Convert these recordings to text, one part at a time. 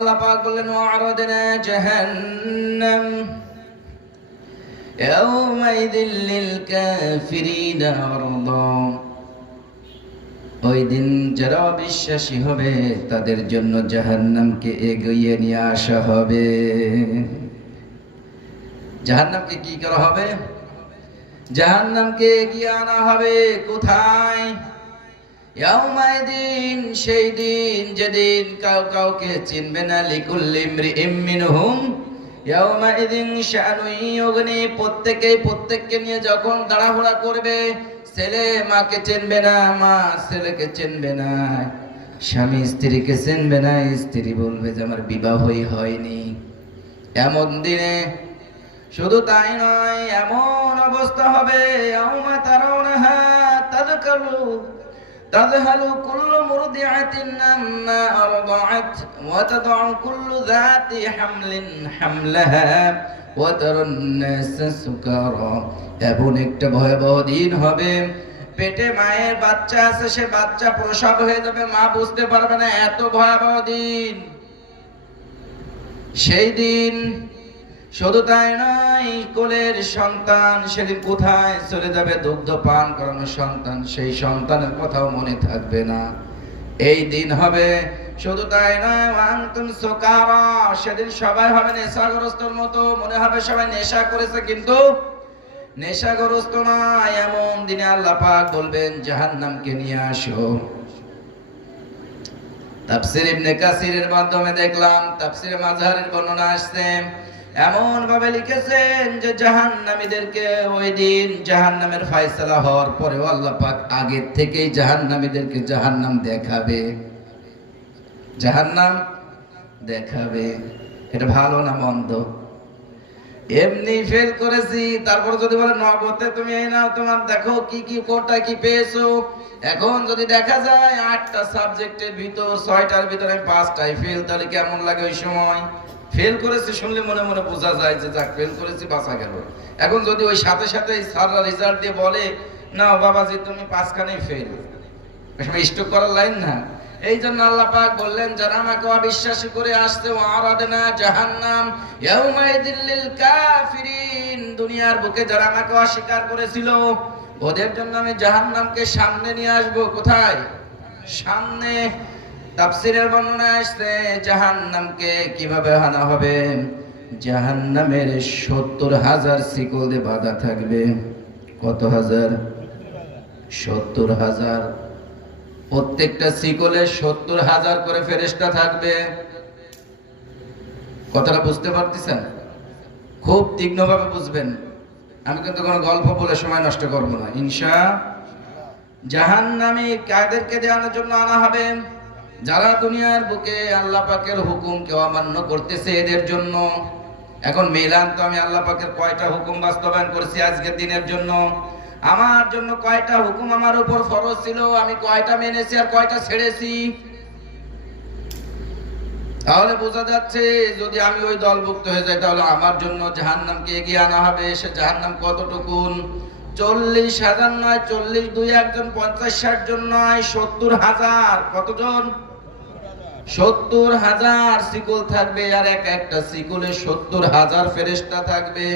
আল্লাহ পাক বললেন ওয়া'রাদনা জাহান্নাম ইয়াওমাইযিল লিল কাফিরিনা আরদা। ওই দিন যারা অবিশ্বাসী হবে তাদের জন্য জাহান্নামকে এগিয়ে নিয়ে আসা হবে। জাহান্নামকে কি করা হবে? জাহান্নামকে এগিয়ে আনা হবে। কোথায়? ইয়াউমাইদিন, সেই দিন যেদিন কাউকে চিনবে না। লিকুল্লি ইমরিইম মিনহুম ইয়াউমাইদিন শানুন ইউগনি, প্রত্যেককে নিয়ে যখন দাঁড়াহুড়া করবে, ছেলে মাকে চিনবে না, মা ছেলেকে চিনবে না, স্বামী স্ত্রীকে চিনবে না, স্ত্রী বলবে যে আমার বিবাহই হয়নি। এমন দিনে শুধু তাই নয়, এমন অবস্থা হবে ইয়াউমা তারাউনাহা তাযহালু কুল্লু মুরদিআতিন আম্মা আরদাআত ওয়া তাদউ কুল্লু যাতি হামলিন হামলাহা ওয়া তারান নাসা সুকারা। এমন একটা ভয়াবহ দিন হবে, পেটে মায়ের বাচ্চা আছে, সে বাচ্চা প্রসব হয়ে যাবে, মা বুঝতে পারবে না। এত ভয়াবহ দিন সেই দিন। শুধু তাই নয়, কোলের সন্তান সেদিন কোথায় চলে যাবে? দুগ্ধ পান করানো সন্তান, সেই সন্তানের কথাও মনে থাকবে না। এই দিন হবে। শুধু তাই নয়, ওয়ান্তুম সুকারা, সেদিন সবাই হবে নেশাগ্রস্তর মতো, মনে হবে সবাই নেশা করেছে কিন্তু নেশাগ্রস্ত নয়। এমন দিনে আল্লাহ পাক বলবেন জাহান্নামকে নিয়ে আসো। তাফসীর ইবনে কাসিরের মাধ্যমে দেখলাম, তাফসীরে মাযহারের বর্ণনা আসছে, এমন ভাবে লিখেছেন যে জাহান্নামীদেরকে ওই দিন জাহান্নামের ফয়সালা হওয়ার পরেও আল্লাহ পাক আগের থেকেই জাহান্নামীদেরকে জাহান্নাম দেখাবে। জাহান্নাম দেখাবে। এটা ভালো না মন্দ? এমনি ফেল করেছি, তারপর যদি বলে নগদে তুমি এই নাও, তোমার দেখো কি কি কোটায় কি পেয়েছো। এখন যদি দেখা যায় 8টা সাবজেক্টের ভিতর 6টার ভিতরে আমি 5টাই ফেল, তাহলে কেমন লাগে ওই সময়? ফেল করেছি শুনলে মনে মনে বোঝা যায় যে যাক ফেল করেছি, বাঁচা গেল। এখন যদি ওই সাথে সাথে স্যাররা রেজাল্ট দিয়ে বলে না বাবাজি তুমি 5খানেই ফেল, ওই সময় স্টক করার লাইন না। এই জন্য আল্লাহ পাক বললেন যারা আমাকে অবিশ্বাসী করে আসছে, ওয়া'রাদনা জাহান্নাম ইয়াউমাইযিল লিল কাফিরিন, দুনিয়ার বুকে যারা আমাকে অস্বীকার করেছিল ওদের জন্য আমি জাহান্নামকে সামনে নিয়ে আসব। কোথায়? সামনে। তাফসীরের বর্ণনা আসছে জাহান্নামকে কিভাবে আনা হবে। জাহান্নামের 70,000 শিকল দিয়ে বাঁধা থাকবে। কত হাজার? 70,000। প্রত্যেকটা শিকলে 70,000 করে ফেরেশতা থাকবে। কথাটা বুঝতে পারতেছেন? খুব তীক্ষ্ণভাবে বুঝবেন। আমি কিন্তু কোনো গল্প বলে সময় নষ্ট করব না ইনশাআল্লাহ। জাহান্নামী কাদেরকে জানার জন্য আনা হবে? যারা দুনিয়ার বুকে আল্লাহ পাকের হুকুমকে অমান্য করতেছে এদের জন্য। এখন মিলান তো আমি আল্লাহ পাকের কয়টা হুকুম বাস্তবায়ন করেছি আজকের দিনের জন্য? আমার জন্য কয়টা হুকুম আমার উপর ফরজ ছিল, আমি কয়টা মেনেছি আর কয়টা ছেড়েছি? তাহলে বোঝা যাচ্ছে যদি আমি ওই দলভুক্ত হয়ে যাই তাহলে আমার জন্য জাহান্নামকে এগিয়ে আনা হবে। সে জাহান্নাম কতটুকুন? 40,000 নয়, 40 2 একজন, 50-60 জন নয়, 70,000। কতজন? 70,000 শিকল থাকবে, আর একটা শিকলে 70,000 ফেরেশতা থাকবে।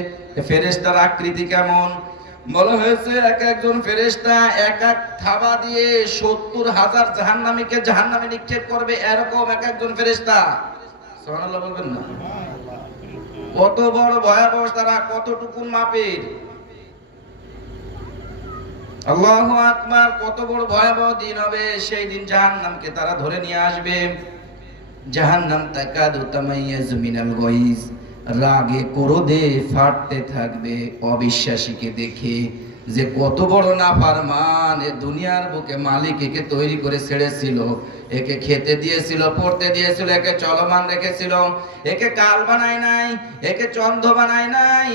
ফেরেশতার আকৃতি কেমন? বলা হয়েছে একজন ফেরেশতা এক থাবা দিয়ে 70,000 জাহান্নামীকে জাহান্নামে নিক্ষেপ করবে, এরকম একজন ফেরেশতা। সুবহানাল্লাহ বলবেন না? কত বড় ভয়াবহ, তারা কতটুকুন মাপের? আল্লাহু আকবার। কত বড় ভয়াবহ দিন হবে সেই দিন। জাহান্নামকে তারা ধরে নিয়ে আসবে। জাহান্নাম তাকাদু তামাইয়াজু মিনাল গায়জ, রাগে ক্রোধে ফাটতে থাকবে অবিশ্বাসীকে দেখে যে কত বড় নাফরমান। এ দুনিয়ার বুকে মালিক একে তৈরি করে ছেড়েছিল, একে খেতে দিয়েছিল, পড়তে দিয়েছিল, একে চলমান রেখেছিল, একে কাল বানায় নাই, একে চন্দ্র বানায় নাই,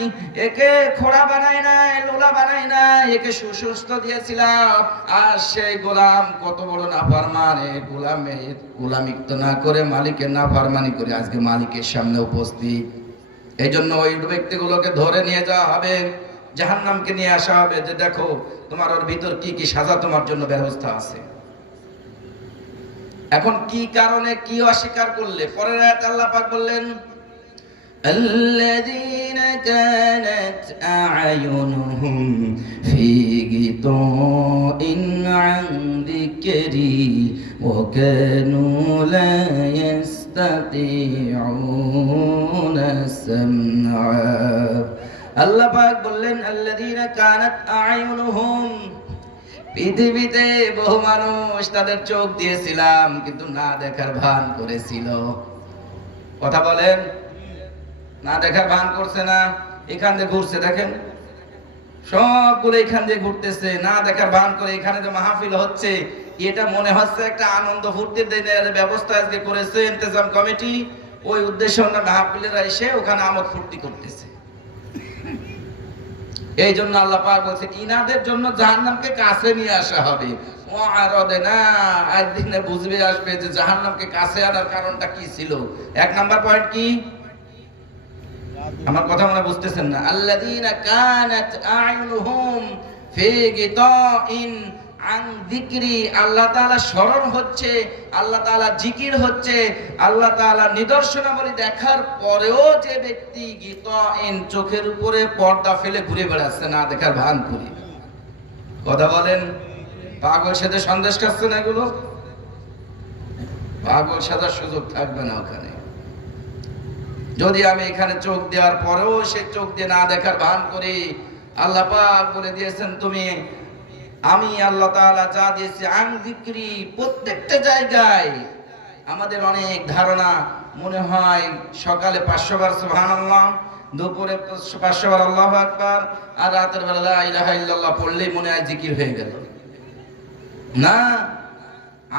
একে খোড়া বানায় নাই, লোলা বানায় নাই, একে সুস্বাস্থ্য দিয়েছিল। আর সেই গোলাম কত বড় নাফরমান, এ গোলামিত্ব না করে মালিকের নাফরমানি করে আজকে মালিকের সামনে উপস্থিত। এই জন্য ওই ব্যক্তিগুলোকে ধরে নিয়ে যাওয়া হবে, জাহান্নামকে নিয়ে আসা হবে যে দেখো তোমার ওর ভিতর কি কি সাজা তোমার জন্য ব্যবস্থা আছে। এখন কি কারণে কি অস্বীকার করলে? পরের আয়াতে আল্লাহ পাক বললেন الذين كانت أعينهم في غطاء عن ذكري وكانوا لا يستطيعون سمعا আল্লাহ পাক বললেন الذين كانت أعينهم, পৃথিবীতে বহু মানুষ তাদের চোখ দিয়েছিলাম কিন্তু না দেখার ভান করেছিল। কথা বলেন, না দেখার ভান করছে না? এখান দিয়ে ঘুরছে, দেখেন সবগুলো এখান দিয়ে ঘুরতেছে, না দেখার ভান করে। এখানে যে মাহফিল হচ্ছে এটা মনে হচ্ছে একটা আনন্দ ফুর্তির দিনের ব্যবস্থা আজকে করেছে ইন্তেজাম কমিটি, ওই উদ্দেশ্যে মাহফিলেরা এসে ওখানে আমোদ ফুর্তি করতেছে। এই জন্য আল্লাহ পাক বলছে ইনাদের জন্য জাহান্নামকে কাছে নিয়ে আসা হবে। ও আরদে না, একদিনে বুঝবে আসবে যে জাহান্নামকে কাছে আনার কারণটা কি ছিল। এক নাম্বার পয়েন্ট কি? আমার কথা মনে বুঝতেছেন না? আল্লাযীনা কানাত আ'য়ুনুহুম ফি গিতাইন আন যিকরি, আল্লাহ তাআলা স্মরণ হচ্ছে, আল্লাহ তাআলা জিকির হচ্ছে, আল্লাহ তাআলা নিদর্শনাবলী দেখার পরেও যে ব্যক্তি গিতাইন চোখের উপরে পর্দা ফেলে ঘুরে বেড়াচ্ছে না দেখার ভান করে। কথা বলেন, পাগল সাথে সন্দেশ খাচ্ছে না এগুলো? পাগল সাজার সুযোগ থাকবে না ওখানে। যদি আমি এখানে চোখ দেওয়ার পরেও সে চোখ দিয়ে না দেখার ভান করি, আল্লাহ পাক বলে দিয়েছেন তুমি, আমি আল্লাহ তাআলা যা দিয়েছি আন যিকরি, প্রত্যেকটা জায়গায় আমাদের অনেক ধারণা, মনে হয় সকালে 500 বার সুবহানাল্লাহ, দুপুরে 500 বার আল্লাহু আকবার, আর রাতের বেলা লা ইলাহা ইল্লাল্লাহ পড়লেই মনে হয় জিকির হয়ে গেল। না,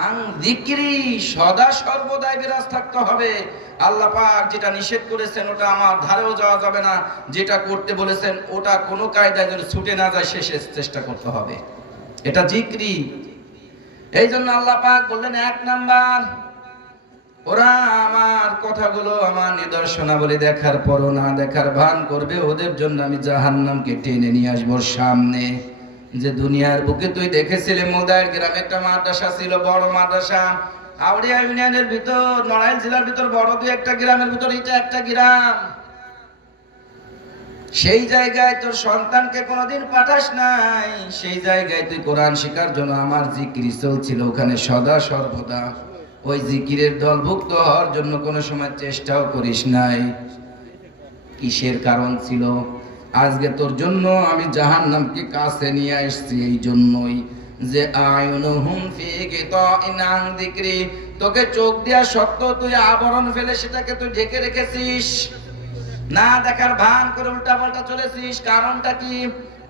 আন যিকরি সদা সর্বদাই বিরাজ থাকতে হবে। আল্লাহ পাক যেটা নিষেধ করেছেন ওটা আমার ধারেও যাওয়া যাবে না, যেটা করতে বলেছেন ওটা কোনো কায়দায় যেন ছুটে না যায় শেষে চেষ্টা করতে হবে। এটা যিকরি। এই জন্য আল্লাহ পাক বললেন 1 নাম্বার, ওরা আমার কথাগুলো, আমার নিদর্শনাবলী দেখার পরও না দেখার ভান করবে, ওদের জন্য আমি জাহান্নামকে টেনে নিয়ে আসবো সামনে। যে দুনিয়ার বুকে তুই দেখেছিলে মোদায়ের গ্রামে একটা মাদ্রাসা ছিল, বড় মাদ্রাসা, আউড়িয়া ইউনিয়নের ভিতর, নড়াইল জেলার ভিতর বড় দুই একটা গ্রামের ভিতর এটা একটা গ্রাম। সেই জায়গায় তোর সন্তানকে কোনোদিন পাঠাস নাই, সেই জায়গায় তুই কোরআন শেখার জন্য আমার জিকির চলছিল ওখানে সদা সর্বদা। ওই জিকিরের দলভুক্ত হওয়ার জন্য কোনো সময় চেষ্টাও করিস নাই। কিসের কারণ ছিল? আজকে তোর জন্য আমি জাহান্নামকে কাছে নিয়ে আসছি এই জন্যই যে আয়ুনুহুম ফি গিতাইন আন যিকরি, তোকে চোখ দেয়া সত্ত্বেও তুই আবরণ ফেলে সেটাকে তুই ঢেকে রেখেছিস, না দেখার ভান করে উল্টাপাল্টা চলেছিস। কারণটা কি?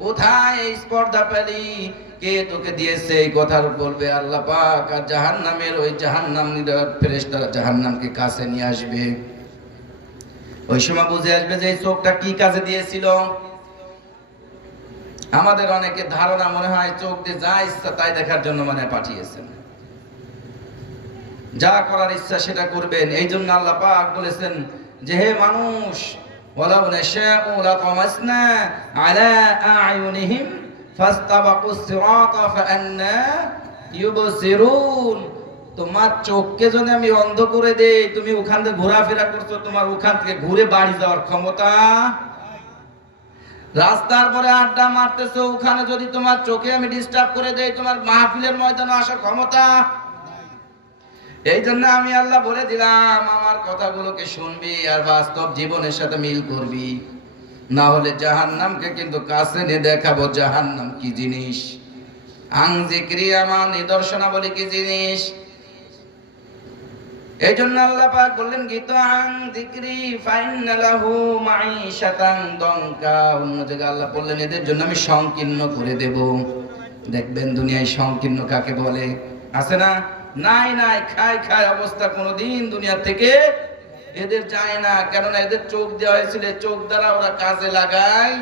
কোথায় এই স্পর্ধা পেলি? কে তোকে দিয়েছে? এই কথা বলবে আল্লাহ পাক। আর জাহান্নামের ওই জাহান্নামীরা ফেরেশতারা জাহান্নামকে কাছে নিয়ে আসবে। ওই সময় বুঝে আসবে যে এই চোখটা কি কাজে দিয়েছিল। আমাদের অনেকে ধারণা, মনে হয় চোখ দিয়ে যা ইচ্ছা তাই দেখার জন্য মানে পাঠিয়েছেন, যা করার ইচ্ছা সেটা করবেন। এই জন্য আল্লাহ পাক বলেছেন যে হে মানুষ, ওয়ালাউ নাশাউ লাতামাসনা আলা আ'য়ুনিহিম ফাস্তাবাকুস সিরাতা ফাআন্না ইউবসিরুন, তোমার চোখকে যদি আমি অন্ধ করে দেই, তুমি ওখান থেকে ঘোরাফেরা করছো, তোমার ওখান থেকে ঘুরে বাড়ি যাওয়ার ক্ষমতা, রাস্তার পরে আড্ডা মারতেছো, ওখানে যদি তোমার চোখে আমি ডিস্টার্ব করে দেই, তোমার মাহফিলের ময়দানে আসার ক্ষমতা। এই জন্য আমি আল্লাহ বলে দিলাম আমার কথাগুলোকে শুনবি আর বাস্তব জীবনের সাথে মিল করবি, না হলে জাহান্নামকে কিন্তু কাছে নিয়ে দেখাবো জাহান্নাম কি জিনিস। আন যিকরি, আমার নিদর্শনাবলী কি জিনিস। এই জন্য আল্লাহ পাক বললেন গীতা আন যিকরি ফাইন্না লাহু মাঈশাতান দনকা। অন্য জায়গায় আল্লাহ বললেন এদের জন্য আমি সংকীর্ণ করে দেব। দেখবেন দুনিয়ায় সংকীর্ণ কাকে বলে? আছে না? নাই নাই, খায় খায় অবস্থা কোনোদিন দুনিয়া থেকে এদের যায় না। কেননা এদের চোখ দেওয়া হয়েছিল, চোখ দ্বারা ওরা কাজে লাগায়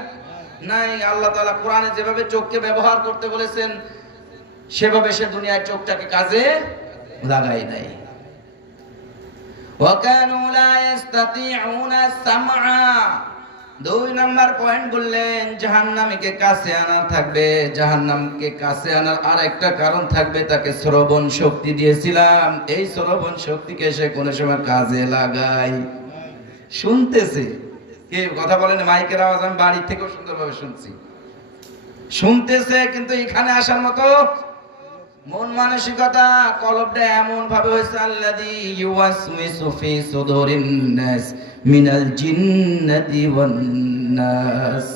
নাই। আল্লাহ তাআলা কোরআনে যেভাবে চোখকে ব্যবহার করতে বলেছেন সেভাবে সে দুনিয়ার চোখটাকে কাজে লাগায় নাই। ওয়াকানু লা ইস্তাতিউনা সামআ, দুই নাম্বার পয়েন্ট বললেন জাহান্নামীকে কাছে আনা থাকবে, জাহান্নামকে কাছে আনার আর একটা কারণ থাকবে, তাকে শ্রবণ শক্তি দিয়েছিলাম, এই শ্রবণ শক্তিকে সে কোনো সময় কাজে লাগায়। শুনতেছে কে কথা বলেন, মাইকের আওয়াজ আমি বাড়ি থেকেও সুন্দরভাবে শুনছি, শুনতেছে, কিন্তু এখানে আসার মতো মন মানসিকতা কলবটা এমন ভাবে হয়েছে, আল্লাযী ইউওয়াসউইসু ফি সুদুরিন নাস মিনাল জিন্নাতি ওয়ান নাস,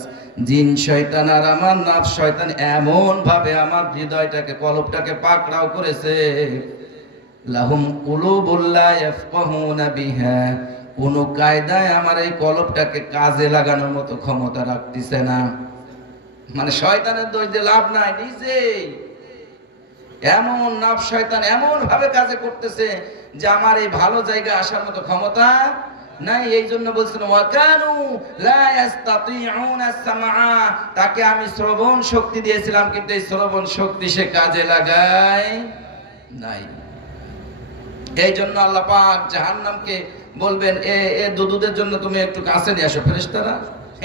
জিন শয়তান আর আমার নফস শয়তান এমন ভাবে আমার হৃদয়টাকে কলবটাকে পাকড়াও করেছে, লাহুম কুলুবুল লা ইয়াফকাহুনা বিহা, কোন কায়দায় আমার এই কলবটাকে কাজে লাগানোর মতো ক্ষমতা রাখতেছে না। মানে শয়তানের দোষ দিয়ে লাভ নাই, নিজেই এমন নফস শয়তান এমন ভাবে কাজে করতেছে যে আমার এই ভালো জায়গা আসার মতো ক্ষমতা নাই। এই জন্য বলছেন ওয়াকানু লা ইস্তাতিউনা সামআ, তাকে আমি শ্রবণ শক্তি দিয়েছিলাম কিন্তু এই শ্রবণ শক্তি সে কাজে লাগায় নাই। এই জন্য আল্লাহ পাক জাহান্নামকে বলবেন এ দুদুদের জন্য তুমি একটু কাছে নিয়ে আসো। ফেরেশতারা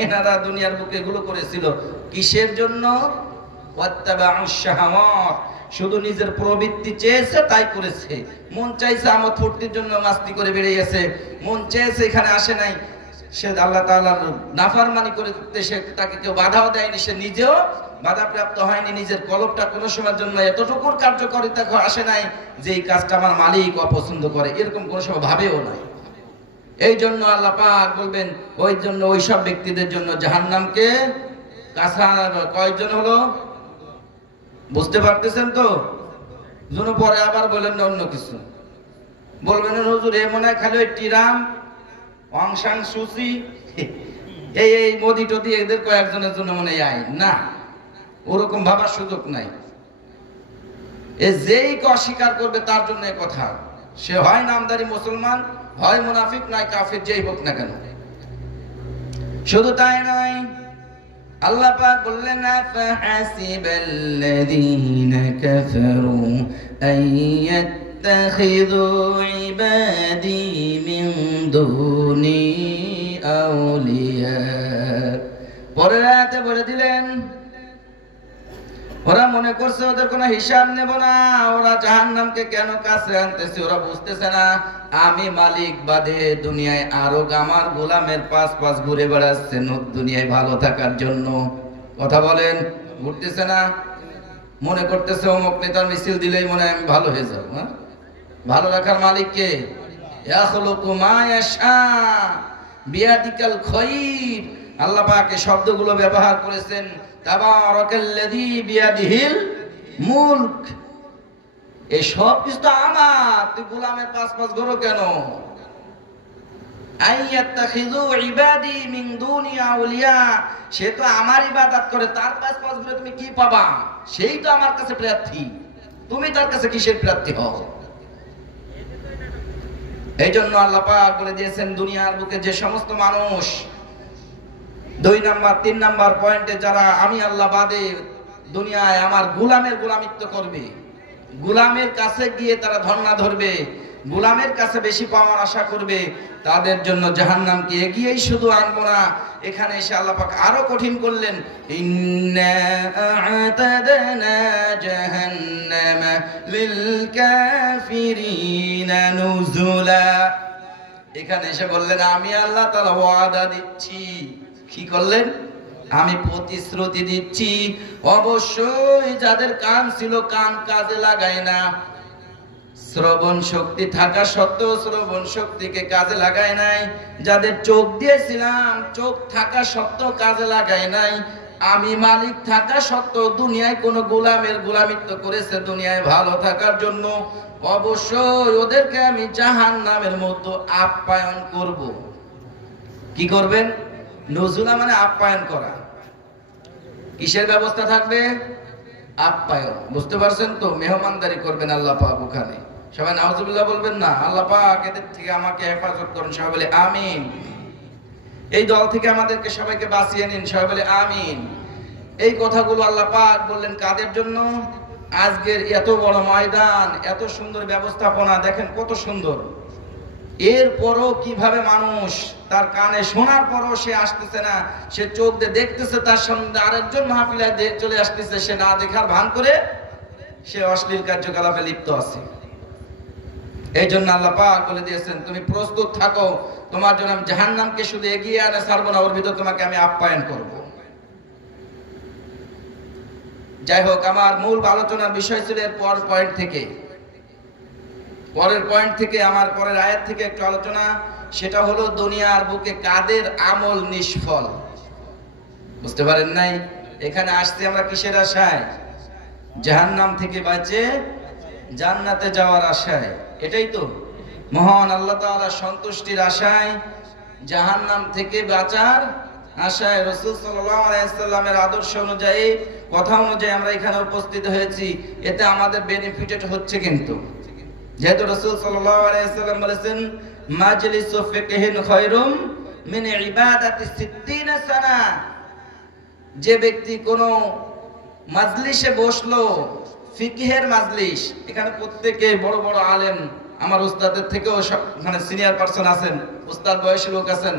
এনারা দুনিয়ার বুকে এগুলো করেছিল কিসের জন্য? ওয়াত্তাবাউশ শাহাওয়াত, শুধু নিজের প্রবৃত্তি চেয়েছে তাই করেছে, মন চাইছে আমোদ ফুর্তির জন্য মাস্তি করে বেরিয়ে গেছে, মন চেয়েছে এখানে আসে নাই, সে আল্লাহ তাআলার নাফরমানি করতে সে তাকে কেউ বাধাও দেয়নি, সে নিজেও বাধাপ্রাপ্ত হয়নি, নিজের কলবটা কোনো সময়ের জন্য এতটুকুর কার্যকারিতা আসে নাই যে এই কাজটা আমার মালিক অপছন্দ করে, এরকম কোনো সময় ভাবেও নাই। এই জন্য আল্লাহ পাক বলবেন ওই জন্য ওই সব ব্যক্তিদের জন্য জাহান্নামকে কাছে আনার কয়েকজন হলো, বুঝতে পারতেছেন তো? জন্য পরে আবার বলেন না অন্য কিছু, বলবেন হুজুর এ মনে হয় খালি ওই টিরাম অংশান সুচি এই মোদি টদি এদের কয়েকজনের জন্য মনে হয় না, ওরকম ভাবার সুযোগ নাই। এ যেই অস্বীকার করবে তার জন্য কথা, সে হয় নামদারি মুসলমান, হয় মুনাফিক, নয় কাফির, যেই হোক না কেন। শুধু তাই নয়, আল্লাহ পাক বললেন আফাহাসিবাল্লাযীনা কাফারু আইয়াত্তাখিযু ইবাদী মিন দুনি আউলিয়া, পরের আয়াতে বলে দিলেন ওরা মনে করছে ওদের কোনো হিসাব নেব না, ওরা জাহান্নামকে কেন কাছে আনতেছে ওরা বুঝতেছে না, আমি মালিক বাদে দুনিয়ায় আরো আমার গোলামের পাশ পাশ ঘুরে বেড়াচ্ছে দুনিয়ায় ভালো থাকার জন্য। কথা বলেন, ঘুরতেছে না? মনে করতেছে অমুক নেতার মিছিল দিলেই মনে হয় আমি ভালো হয়ে যাবো। হ্যাঁ, ভালো রাখার মালিক কে? ইয়াখলুকু মা ইয়াশা বিয়াদিকাল খায়র। আল্লাহ পাক এই শব্দগুলো ব্যবহার করেছেন, তাবারাকাল্লাযী বিয়াদিহিল মুলক, এই সব কিছু তো আমার, তুই গোলামের পাশ পাশ ঘোরো কেন? আইয়াত্তাখিযু ইবাদি মিন দুনি আউলিয়া, সে তো আমার ইবাদত করে, তার পাশ পাশ ঘুরে তুমি কি পাবা? সেই তো আমার কাছে প্রার্থী, তুমি তার কাছে কিসের প্রার্থী হও? এই জন্য আল্লাহ পাক বলে দিয়েছেন দুনিয়ার বুকে যে সমস্ত মানুষ 2 নাম্বার 3 নাম্বার পয়েন্টে যারা আমি আল্লাহ বাদে দুনিয়ায় আমার গোলামের গোলামিত্ব করবে, গোলামের কাছে গিয়ে তারা ধর্ণা ধরবে, গোলামের কাছে বেশি পাওয়ার আশা করবে, তাদের জন্য জাহান্নামকে এগিয়েই শুধু আনবো না, এখানে এসে আল্লাহ পাক আরো কঠিন করলেন, ইন্না আ'তাদনা জাহান্নামা লিল কাফিরিনা নুজুলা। এখানে এসে বললেন আমি আল্লাহ তাআলা ওয়াদা দিচ্ছি, কি করলেন? আমি প্রতিশ্রুতি দিচ্ছি, অবশ্যই যাদের কান ছিল কান কাজে লাগায় না, শ্রবণ শক্তি থাকা সত্ত্বেও শ্রবণ শক্তিকে কাজে লাগায় নাই, যাদের চোখ দিয়েছিলাম চোখ থাকা সত্ত্বেও কাজে লাগায় নাই, আমি মালিক থাকা সত্ত্বেও দুনিয়ায় কোন গোলামের গোলামিত্ব করেছে দুনিয়ায় ভালো থাকার জন্য, অবশ্যই ওদেরকে আমি জাহান্নামের মতো আপ্যায়ন করব। কি করবেন? নুজুলা মানে আপ্যায়ন করা। কিসের ব্যবস্থা থাকবে? আপ্যায়ন। বুঝতে পারছেন তো? মেহমানদারি করবেন আল্লাহ পাক ওখানে। সবাই নাউজুবিল্লাহ বলবেন না? আল্লাহ পাক এদের থেকে আমাকে হেফাজত করুন, সবাই বলে আমিন। এই দল থেকে আমাদেরকে সবাইকে বাঁচিয়ে নিন, সবাই বলে আমিন। এই কথাগুলো আল্লাহ পাক বললেন কাদের জন্য? আজকের এত বড় ময়দান, এত সুন্দর ব্যবস্থাপনা, দেখেন কত সুন্দর। এরপরও কিভাবে মানুষ তার কানে শোনার পরও সে আসতেছে না, সে চোখ দিয়ে দেখতেছে তার সঙ্গে আরেকজন মাহফিলায় চলে আসতেছে, সে না দেখার ভান করে সে অশ্লীল কার্যকলাপে লিপ্ত আছে। এই জন্য আল্লাহ পাক বলে দিয়েছেন, তুমি প্রস্তুত থাকো, তোমার জন্য আমি জাহান্নামকে শুধু এগিয়ে আনে ছাড়বো না, ওর ভিতর তোমাকে আমি আপ্যায়ন করব। যাই হোক, আমার মূল আলোচনার বিষয় ছিল এর পরের পয়েন্ট থেকে আমার পরের আয়াত থেকে একটু আলোচনা, সেটা হলো দুনিয়ার বুকে কাদের আমল নিষ্ফল। বুঝতে পারেন নাই? এখানে আসতে আমরা কিসের আশায়? জাহান্নাম থেকে বাঁচে জান্নাতে যাওয়ার আশায়। এটাই তো মহান আল্লাহ তাআলা সন্তুষ্টির আশায়, জাহান্নাম থেকে বাঁচার আশায়, রাসূল সাল্লাল্লাহু আলাইহি ওয়াসাল্লামের আদর্শ অনুযায়ী, কথা অনুযায়ী আমরা এখানে উপস্থিত হয়েছি। এতে আমাদের বেনিফিটেড হচ্ছে, কিন্তু যেহেতু রাসূল সাল্লাল্লাহু আলাইহি ওয়াসাল্লাম বলেছেন, মাজলিসু ফিকহিন খায়রুম মিন ইবাদাতি 60 সানা। যে ব্যক্তি কোনো মাজলিসে বসলো, ফিকহের মাজলিস, এখানে প্রত্যেকে বড় বড় আলেম, আমার উস্তাদের থেকেও সব মানে সিনিয়র পারসন আছেন, উস্তাদ বয়সী লোক আছেন,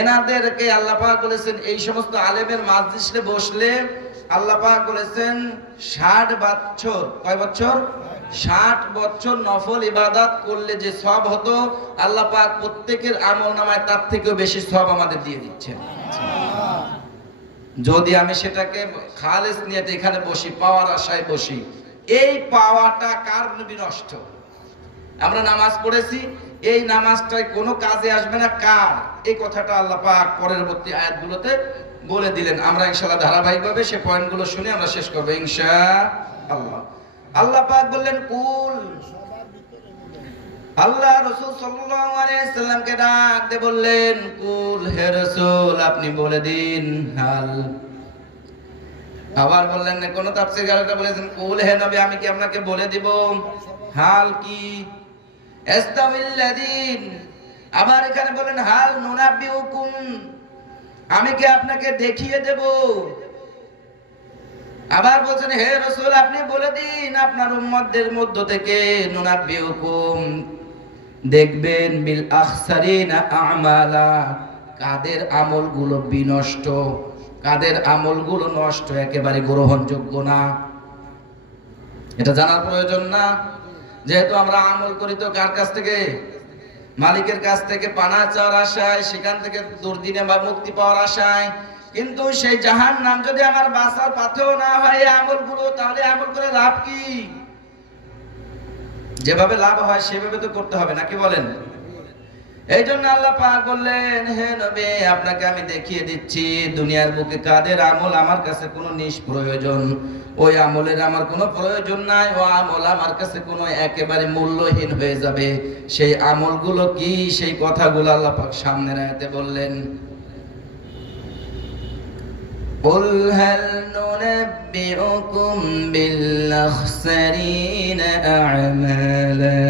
এনাদেরকে আল্লাহ পাক বলেছেন এই সমস্ত আলেমের মাজলিসে বসলে আল্লাহ পাক বলেছেন 60 বছর, কয় বছর? 60 বছর নফল ইবাদত করলে যে সওয়াব হতো, আল্লাহ পাক প্রত্যেকের আমলনামায় তার থেকেও বেশি সওয়াব আমাদের দিয়ে দিচ্ছেন। যদি আমি সেটাকে খালেস নিয়ে এখানে বসি, পাওয়ার আশায় বসি, এই পাওয়াটা কার বিনষ্ট? আমরা নামাজ পড়েছি, এই নামাজটাই কোনো কাজে আসবে না, কার? এই কথাটা আল্লাহ পাক পরবর্তী আয়াতগুলোতে বলে দিলেন। আমরা ইনশাআল্লাহ ধারাবাহিকভাবে সেই পয়েন্টগুলো শুনে আমরা শেষ করব ইনশাআল্লাহ। আল্লাহ পাক বললেন, কুল, আল্লাহ রাসূল সাল্লাল্লাহু আলাইহি সাল্লামকে ডাক দিয়ে বললেন, কুল, হে রাসূল আপনি বলে দিন, হাল। আবার বললেন, কোন তাফসীরকাররা বলেছেন, কুল, হে নবী আমি কি আপনাকে বলে দিব? হাল কি? ইস্তামিল্লাযীন। আবার এখানে বলেন, হাল নুনাব্বিউকুম, আমি কি আপনাকে দেখিয়ে দেব? আবার বলছেন, হে রাসূল আপনি বলে দিন আপনার উম্মতদের মধ্য থেকে, নুনাব্বিউকুম, দেখবেন, বিল আখসারিনা আমালা, কাদের আমলগুলো বিনষ্ট, কাদের আমলগুলো নষ্ট, একেবারে গ্রহণযোগ্য না। এটা জানার প্রয়োজন না? যেহেতু আমরা আমল করি তো কার কাছ থেকে? মালিকের কাছ থেকে, পানা চাওয়ার আশায়, সেখান থেকে দুর্দিনে বা মুক্তি পাওয়ার আশায়। কিন্তু সেই জাহান্নাম যদি আমার বাঁচার পাথেও না হয় এই আমলগুলো, তাহলে আমল করে লাভ কি? যেভাবে লাভ হয় সেভাবে তো করতে হবে, নাকি বলেন? এই জন্য আল্লাহ পাক বললেন, হে নবী আপনাকে আমি দেখিয়ে দিচ্ছি দুনিয়ার বুকে কাদের আমল আমার কাছে কোনো নিষ্প্রয়োজন, ওই আমলের আমার কোনো প্রয়োজন নাই, ও আমল আমার কাছে কোনো একেবারে মূল্যহীন হয়ে যাবে। সেই আমলগুলো কি, সেই কথাগুলো আল্লাহ পাক সামনের আয়াতে বললেন। قُلْ هَلْ نُنَبِّئُكُمْ بِالْأَخْسَرِينَ أَعْمَالًا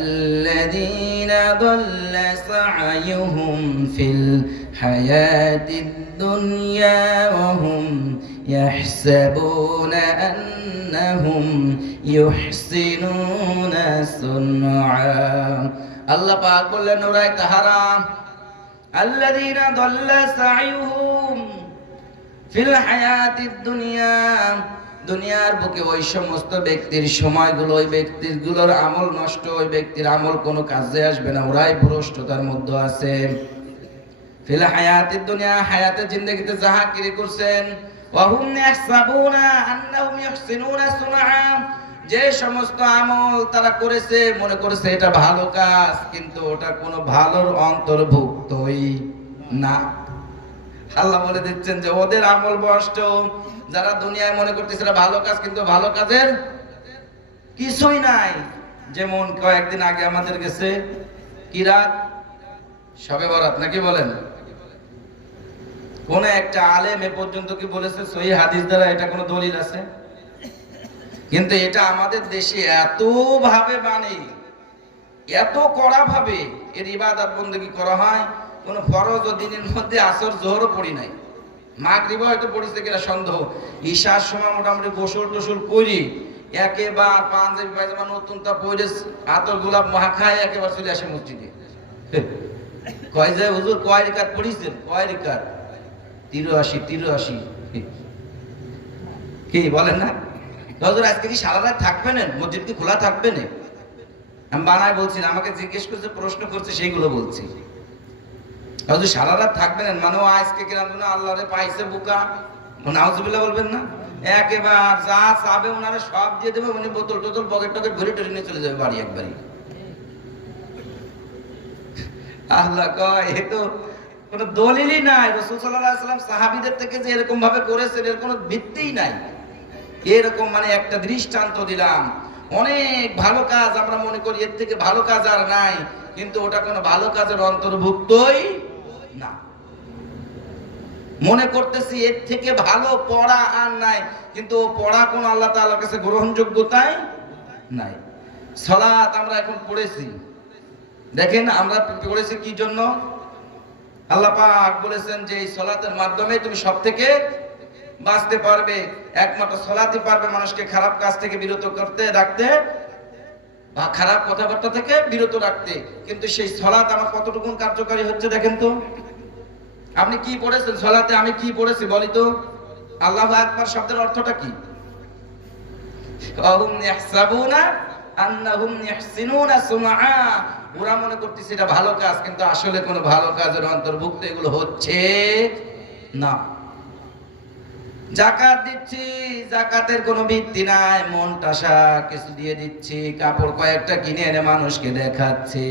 الَّذِينَ ضَلَّ سَعْيُهُمْ فِي الْحَيَاةِ الدُّنْيَا وَهُمْ يَحْسَبُونَ أَنَّهُمْ يُحْسِنُونَ صُنْعًا। আল্লাহ পাক বললেন, ওরাই তাহারা, আল্লাযীনা দাল্লা সাইয়ুহুম ফিল হায়াতিদ দুনিয়া, দুনিয়ার বুকে ওই সমস্ত ব্যক্তির সময়গুলো, ওই ব্যক্তিগুলোর আমল নষ্ট, ওই ব্যক্তির আমল কোনো কাজে আসবে না, ওরাই ভ্রষ্টতার মধ্যে আছে। ফিল হায়াতিদ দুনিয়া, হায়াতে জিন্দেগিতে জাহাকিরি করছেন, ওয়া হুম ইয়াহসাবুনা আন্নাহুম ইহসিনুনা সুনআ, যে সমস্ত আমল তারা করেছে মনে করেছে এটা ভালো কাজ, কিন্তু ওটা কোনো ভালোর অন্তর্ভুক্তই না। আল্লাহ বলে দিচ্ছেন যে ওদের আমল ভ্রষ্ট, যারা দুনিয়ায় মনে করতেছে ভালো কাজ, কিন্তু ভালো কাজের কিছুই নাই। যেমন কয়েকদিন আগে আমাদের গেছে কি রাত, শবে বরাত, নাকি বলেন? কোন একটা আলেম এ পর্যন্ত কি বলেছে সহিহ হাদিস দ্বারা এটা কোনো দলিল আছে? কিন্তু এটা আমাদের দেশে এত ভাবে মানে, এত কড়া ভাবে এর ইবাদত বন্দেগী করা হয়। কোন ফরজ ও দিনের মধ্যে আসর জোহরও পড়ি নাই, মাগরিব হয়তো পড়িছে কিনা সন্দেহ, ঈশার সময় মোটামুটি গোসল টোসল করি একেবারে পাঞ্জাবি পায়জামা নতুনটা পরে আতর গোলাপ মাখায় একেবারে চলে আসে মসজিদে। কয় যায় হুজুর কয় রিকাত পড়িছেন? কয় রিকাত? 83। কি বলেন না হুজুর আজকে কি সারা রাত থাকবে না? মসজিদ কি খোলা থাকবে না? আমি বানায় বলছি না, আমাকে জিজ্ঞেস করছে, প্রশ্ন করছে, সেইগুলো বলছি। হুজুর সারা রাত থাকবে না মানে আজকে কিরাম না আল্লাহরে পাইছে বোকা, নাউজুবিল্লাহ বলবেন না? একেবারে যা চাবে ওনারা সব দিয়ে দেবে, উনি বোতল টোতল পকেট টকেট ভরে টরে নিয়ে চলে যাবে বাড়ি একবারই। আল্লাহ কয় এ তো কোনো দলিলই নাই। রাসূল সাল্লাল্লাহু আলাইহি ওয়াসাল্লাম সাহাবীদের থেকে যে এরকম ভাবে করেছেন এর কোনো ভিত্তিই নাই। এরকম মানে একটা দৃষ্টান্ত দিলাম। অনেক ভালো কাজ আমরা মনে করি এর থেকে ভালো কাজ আর নাই, কিন্তু ওটা কোনো ভালো কাজের অন্তর্ভুক্তই না। মনে করতেছি এর থেকে ভালো পড়া আর নাই, কিন্তু পড়া কোন আল্লাহ তাআলার কাছে গ্রহণযোগ্যতাই নাই। সালাত আমরা এখন পড়েছি, দেখেন আমরা পড়েছি কি জন্য? আল্লাহ পাক বলেছেন যে এই সালাতের মাধ্যমে তুমি সব থেকে বাঁচতে পারবে। একমাত্র সালাতই পারবে মানুষকে খারাপ কাজ থেকে বিরত করতে রাখতে বা খারাপ কথাবার্তা থেকে বিরত রাখতে। কিন্তু সেই সালাত আমার কতটুকু কার্যকারী হচ্ছে দেখেন তো। আপনি কি পড়েছেন সালাতে? আমি কি পড়েছি বলি তো? আল্লাহু আকবার শব্দের অর্থটা কি? আহুম ইয়াহসাবুনা আন্নাহুম ইয়াহসিনুনা সুনআ। ওরা মনে করতেছে এটা ভালো কাজ, কিন্তু আসলে কোনো ভালো কাজের অন্তর্ভুক্ত এগুলো হচ্ছে না। যাকাত দিচ্ছি, যাকাতের কোনো ভিত্তি নাই, মন টাসা কিছু দিয়ে দিচ্ছি, কাপড় কয়েকটা কিনে এনে মানুষকে দেখাচ্ছি।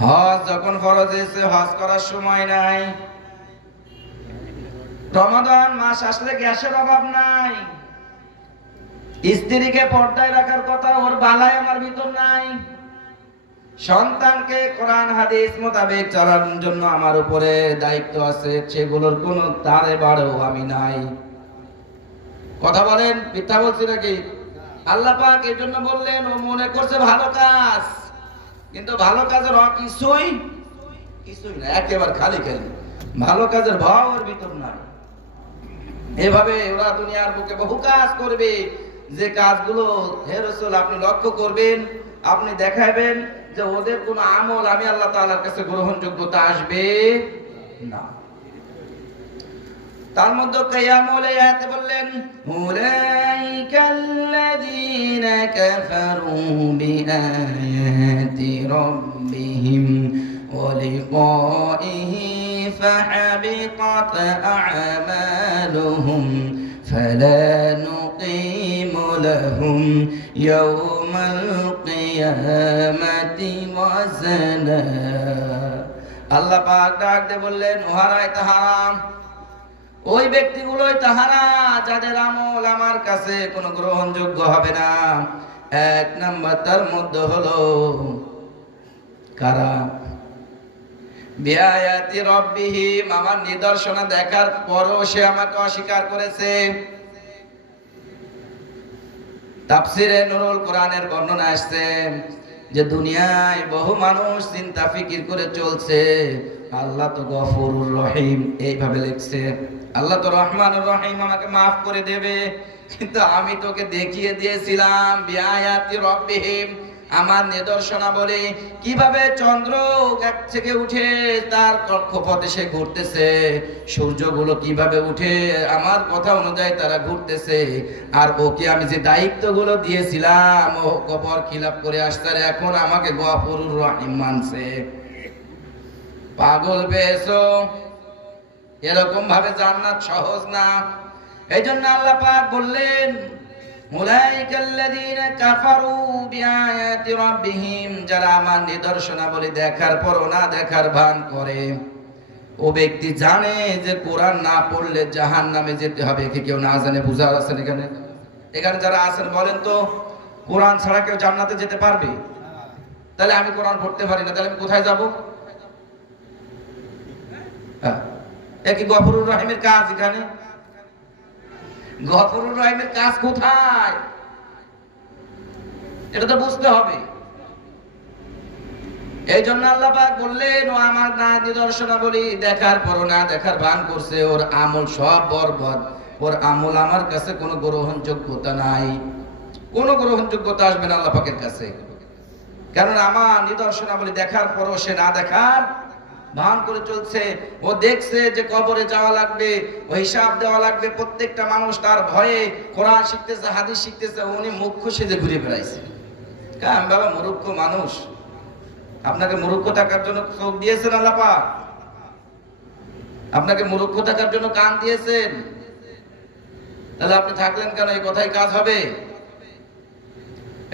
হজ যখন ফরজ হয়েছে হজ করার সময় নাই। রমাদান মাস আসলে গ্যাসের অভাব নাই। স্ত্রীকে পর্দায় রাখার কথা, ওর বালাই আমার ভিতর নাই। সন্তানকে কোরআন হাদিস মোতাবেক চলার জন্য আমার উপরে দায়িত্ব আছে, সেগুলোর কোনো তারে বাড়েও আমি নাই। কথা বলেন, মিথ্যা বলছি নাকি? আল্লাহ পাক এই জন্য বললেন ও মনে করছে ভালো কাজ, কিন্তু ভালো কাজের কিছুই না, একেবারে খালি খালি ভালো কাজের ভাব ওর ভিতর নাই। এভাবে ওরা দুনিয়ার বুকে বহু কাজ করবে, যে কাজগুলো হে রাসূল আপনি লক্ষ্য করবেন, আপনি দেখাবেন যে ওদের কোন আমল আমি আল্লাহ তাআলার কাছে গ্রহণযোগ্যতা আসবে না। তার মধ্যে কিয়ামুল আয়াতে বললেন উলাইকাল্লাযীনা কাফারু বিআয়াতি রাব্বিহিম ওয়া লিকাইহি ফাহাবিতাত আ'মালুহুম ফালা নুকিমু লাহুম ইয়াওমাল কিয়ামাতি ওয়াজনা। আল্লাহ পাক ডাক দিয়ে বললেন ওহারাই তাহারা, ওই ব্যক্তিগুলোই তাহারা যাদের আমল আমার কাছে কোনো গ্রহণযোগ্য হবে না। এক নাম্বার তার মধ্যে হলো কারা? বিআয়াতি রাব্বিহিম, আমার নিদর্শন দেখার পরও সে আমাকে অস্বীকার করেছে। তাফসিরে নুরুল কোরআনের বর্ণনা আসছে যে দুনিয়ায় বহু মানুষ চিন্তা ফিকির করে চলছে আল্লাহ তো গফুরুর রহিম, এইভাবে লিখছে আল্লাহ তো রহমানুর রহিম, আমাকে মাফ করে দেবে। কিন্তু আমি তোকে দেখিয়ে দিয়েছিলাম বিআয়াতি রাব্বিহিম, আমার নিদর্শনাবলী, কিভাবে চন্দ্র এক থেকে উঠে তার কক্ষপথে সে ঘুরতেছে, সূর্যগুলো কিভাবে উঠে আমার কথা অনুযায়ী তারা ঘুরতেছে। আর ওকে আমি যে দায়িত্বগুলো দিয়েছিলাম ও কবর খিলাপ করে আসছে, এখন আমাকে গফুরুর রহিম মানছে। পাগল পেয়েছো? এরকম ভাবে জান্নাত সহজ না। এই জন্য আল্লাহ পাক বললেন উলাইকাল্লাযীনা কাফারু বিআয়াতি রাব্বিহিম, যারা আমার নিদর্শনাবলী দেখার পর না দেখার ভান করে। ও ব্যক্তি জানে যে কোরআন না পড়লে জাহান্নামে যেতে হবে। কি কেউ না জানে বুঝা আছেন এখানে? এখানে যারা আছেন বলেন তো, কোরআন ছাড়া কেউ জান্নাতে যেতে পারবে? তাহলে আমি কোরআন পড়তে পারি না, তাহলে আমি কোথায় যাব? কি গফুরুর রহিমের কাজ এখানে? গফুরুর রহিমের কাজ কোথায়? এটা তো বুঝতে হবে। এই জন্য আল্লাহ পাক বললেন ও আমার না নিদর্শনাবলী দেখার পর না দেখার ভান করছে, ওর আমল সব বরবাদ। ওর আমল আমার কাছে কোনো গ্রহণযোগ্যতা নাই, কোনো গ্রহণযোগ্যতা আসবে না আল্লাহ পাকের কাছে। কারণ আমার নিদর্শনাবলী দেখার পরও সে না দেখার ভান করে চলছে। ও দেখছে যে কবরে যাওয়া লাগবে, ও হিসাব দেওয়া লাগবে, প্রত্যেকটা মানুষ তার ভয়ে কোরআন শিখতেছে, হাদিস শিখতেছে, উনি মুখ্য সেজে ঘুরে বেড়াইছে। কারণ বাবা মূর্খ মানুষ, আপনাকে মূর্খ থাকার জন্য চোখ দিয়েছেন আল্লাহ পাক, আপনাকে মূর্খ থাকার জন্য কান দিয়েছেন, তাহলে আপনি থাকলেন কেন? এই কথাই কাজ হবে?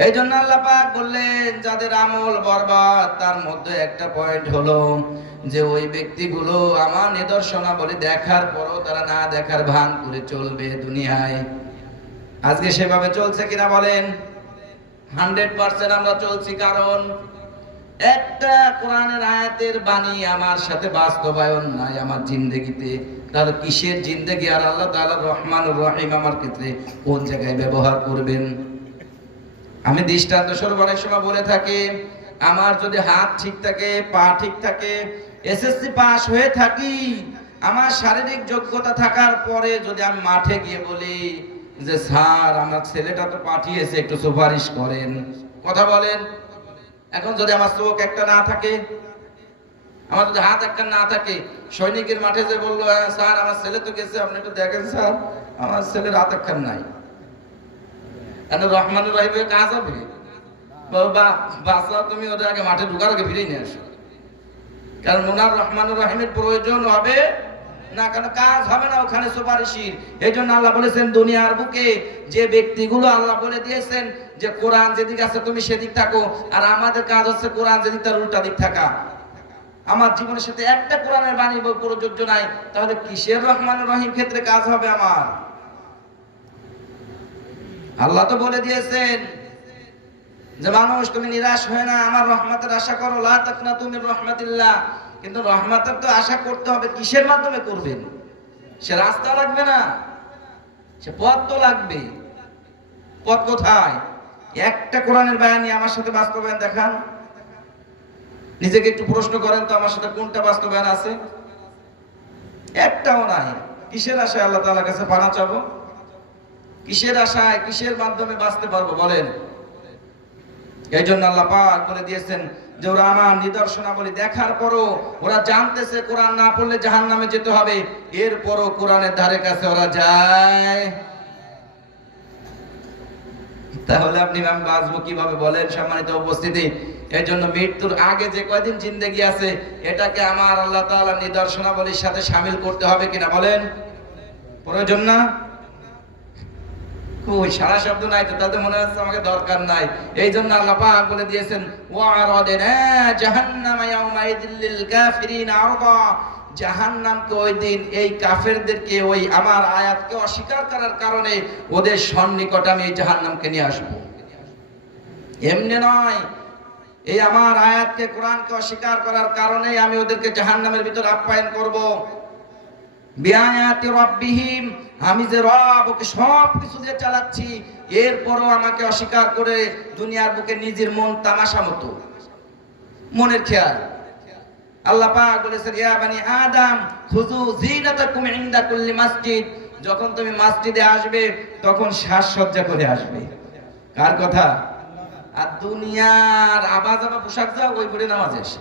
এই জন্য আল্লাহ পাক বললেন যাদের আমল বরবাদ, তার মধ্যে একটা পয়েন্ট হলো যে ওই ব্যক্তিগুলো আমার নিদর্শনাবলী দেখার পরও তারা না দেখার ভান করে চলবে দুনিয়ায়। আজকে সেভাবে চলছে কিনা বলেন? 100% আমরা চলছি। কারণ একটা কোরআনের আয়াতের বাণী আমার সাথে বাস্তবায়ন নাই আমার জিন্দেগিতে, তাহলে কিসের জিন্দেগি? আর আল্লাহ তাআলা রহমানুর রহিম আমার ক্ষেত্রে কোন জায়গায় ব্যবহার করবেন? আমি দৃষ্টান্ত স্বরূপ অনেক সময় বলে থাকি, আমার যদি হাত ঠিক থাকে, পা ঠিক থাকে, এসএসসি পাস হয়ে থাকি, আমার শারীরিক যোগ্যতা থাকার পরে যদি আমি মাঠে গিয়ে বলি যে স্যার আমার ছেলেটা তো পাঠিয়েছে, একটু সুপারিশ করেন, কথা বলেন। এখন যদি আমার চোখ একটা না থাকে, আমার যদি হাত একটা না থাকে, সৈনিকের মাঠে যে বললো স্যার আমার ছেলে তো গেছে, আপনি একটু দেখেন স্যার, আমার ছেলের হাত একটা নাই, রহমানুর রহিমের কাজ হবে? বাচ্চা তুমি ওদের আগে মাঠে ঢুকার আগে ফিরে নিয়ে আসো, কারণ ওনার রহমানুর রহিমের প্রয়োজন হবে না, কারণ কাজ হবে না ওখানে সুপারিশির। এই জন্য আল্লাহ বলেছেন দুনিয়ার বুকে যে ব্যক্তিগুলো আল্লাহ বলে দিয়েছেন যে কোরআন যেদিকে আছে তুমি সেদিক থাকো, আর আমাদের কাজ হচ্ছে কোরআন যেদিক তার উল্টা দিক থাকা। আমার জীবনের সাথে একটা কোরআনের বাণী প্রযোজ্য নাই, তাহলে কিসের রহমানুর রহিম ক্ষেত্রে কাজ হবে আমার? আল্লাহ তো বলে দিয়েছেন যে মানুষ তুমি নিরাশ হয় না, আমার রহমতের আশা করো, লা তাকনাতু মির রাহমাতিল্লাহ। কিন্তু রহমতের তো আশা করতে হবে, কিসের মাধ্যমে করবেন? সে রাস্তা লাগবে না, সে পথ তো লাগবে। পথ কোথায়? একটা কোরআনের বায়ানি আমার সাথে বাস্তবায়ন দেখান। নিজেকে একটু প্রশ্ন করেন তো, আমার সাথে কোনটা বাস্তবায়ন আছে? একটাও নাই। কিসের আশায় আল্লাহ তাআলার কাছে পানা চাবো? কিসের আশায়, কিসের মাধ্যমে বাঁচতে পারবো বলেন? এই জন্য আল্লাহ পাক বলে দিয়েছেন যে ওরা আমার নিদর্শনাবলী দেখার পরও ওরা জানতেছে কোরআন না পড়লে জাহান্নামে যেতে হবে, এরপরও কোরআনের ধারে কাছে ওরা যায়। তাহলে আপনি আমি বাঁচবো কিভাবে বলেন সম্মানিত উপস্থিতি? এই জন্য মৃত্যুর আগে যে কয়দিন জিন্দেগি আছে, এটাকে আমার আল্লাহ তাআলা নিদর্শনাবলীর সাথে শামিল করতে হবে কিনা বলেন? প্রয়োজন না? কই সারা শব্দ নাই তো, তাতে মনে হচ্ছে আমাকে দরকার নাই। এই জন্য আল্লাহ পাক বলে দিয়েছেন ওয়ারাদনা জাহান্নামা ইয়াউমাইযিল লিল কাফিরিনা আরদা। জাহান্নামকে ওই দিন এই কাফেরদেরকে, ওই আমার আয়াতকে অস্বীকার করার কারণে ওদের সন্নিকটে আমি এই জাহান্নামকে নিয়ে আসব। এমনি নয়, এই আমার আয়াতকে, কোরআনকে অস্বীকার করার কারণে আমি ওদেরকে জাহান্নামের ভিতর আপ্যায়ন করব। বিআয়াতি রাব্বিহিম, আমি যে রব ওকে সব কিছু দিয়ে চালাচ্ছি, এরপরও আমাকে অস্বীকার করে দুনিয়ার বুকে নিজের মন তামাশা মতো, মনের খেয়াল। আল্লাহ পাক বলেছেন ইয়া বানি আদম খুযু যিনাতাকুম ইনদা কুল্লি মসজিদ। যখন তুমি মসজিদে আসবে তখন সাজসজ্জা করে আসবে। কার কথা? আর দুনিয়ার আবাজাবা পোশাক যা ওই পরে নামাজে আসে।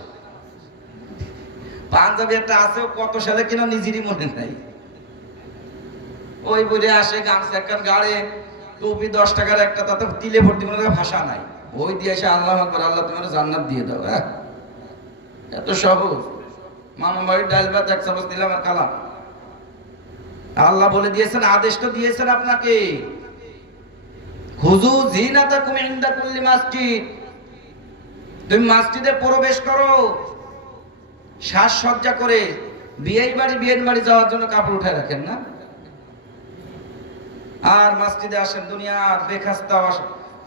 পাঞ্জাবি একটা আছে, কত সালে কিনা নিজেরই মনে নাই, ওই বলে আসে, গামছা একটা গাড়ে, টুপি 10 টাকার একটা, তাতে তিলে ভর্তি কোনো ভাষা নাই, ওই দিয়ে এসে আল্লাহু আকবার, আল্লাহ তোমার জান্নাত দিয়ে দাও। এত সহজ। মামা বাড়ির ডাল ভাত 1 চামচ দিলাম আর কালাম। আল্লাহ বলে দিয়েছেন, আদেশ তো দিয়েছেন আপনাকে, খুযু যিনাতাকুম ইনদা কুল্লি মসজিদ। তুমি মসজিদে প্রবেশ করো সাজসজ্জা করে। বিয়ের বাড়ি যাওয়ার জন্য কাপড় উঠায় রাখেন না, আর মসজিদে আসেন দুনিয়ার বেখাস্তা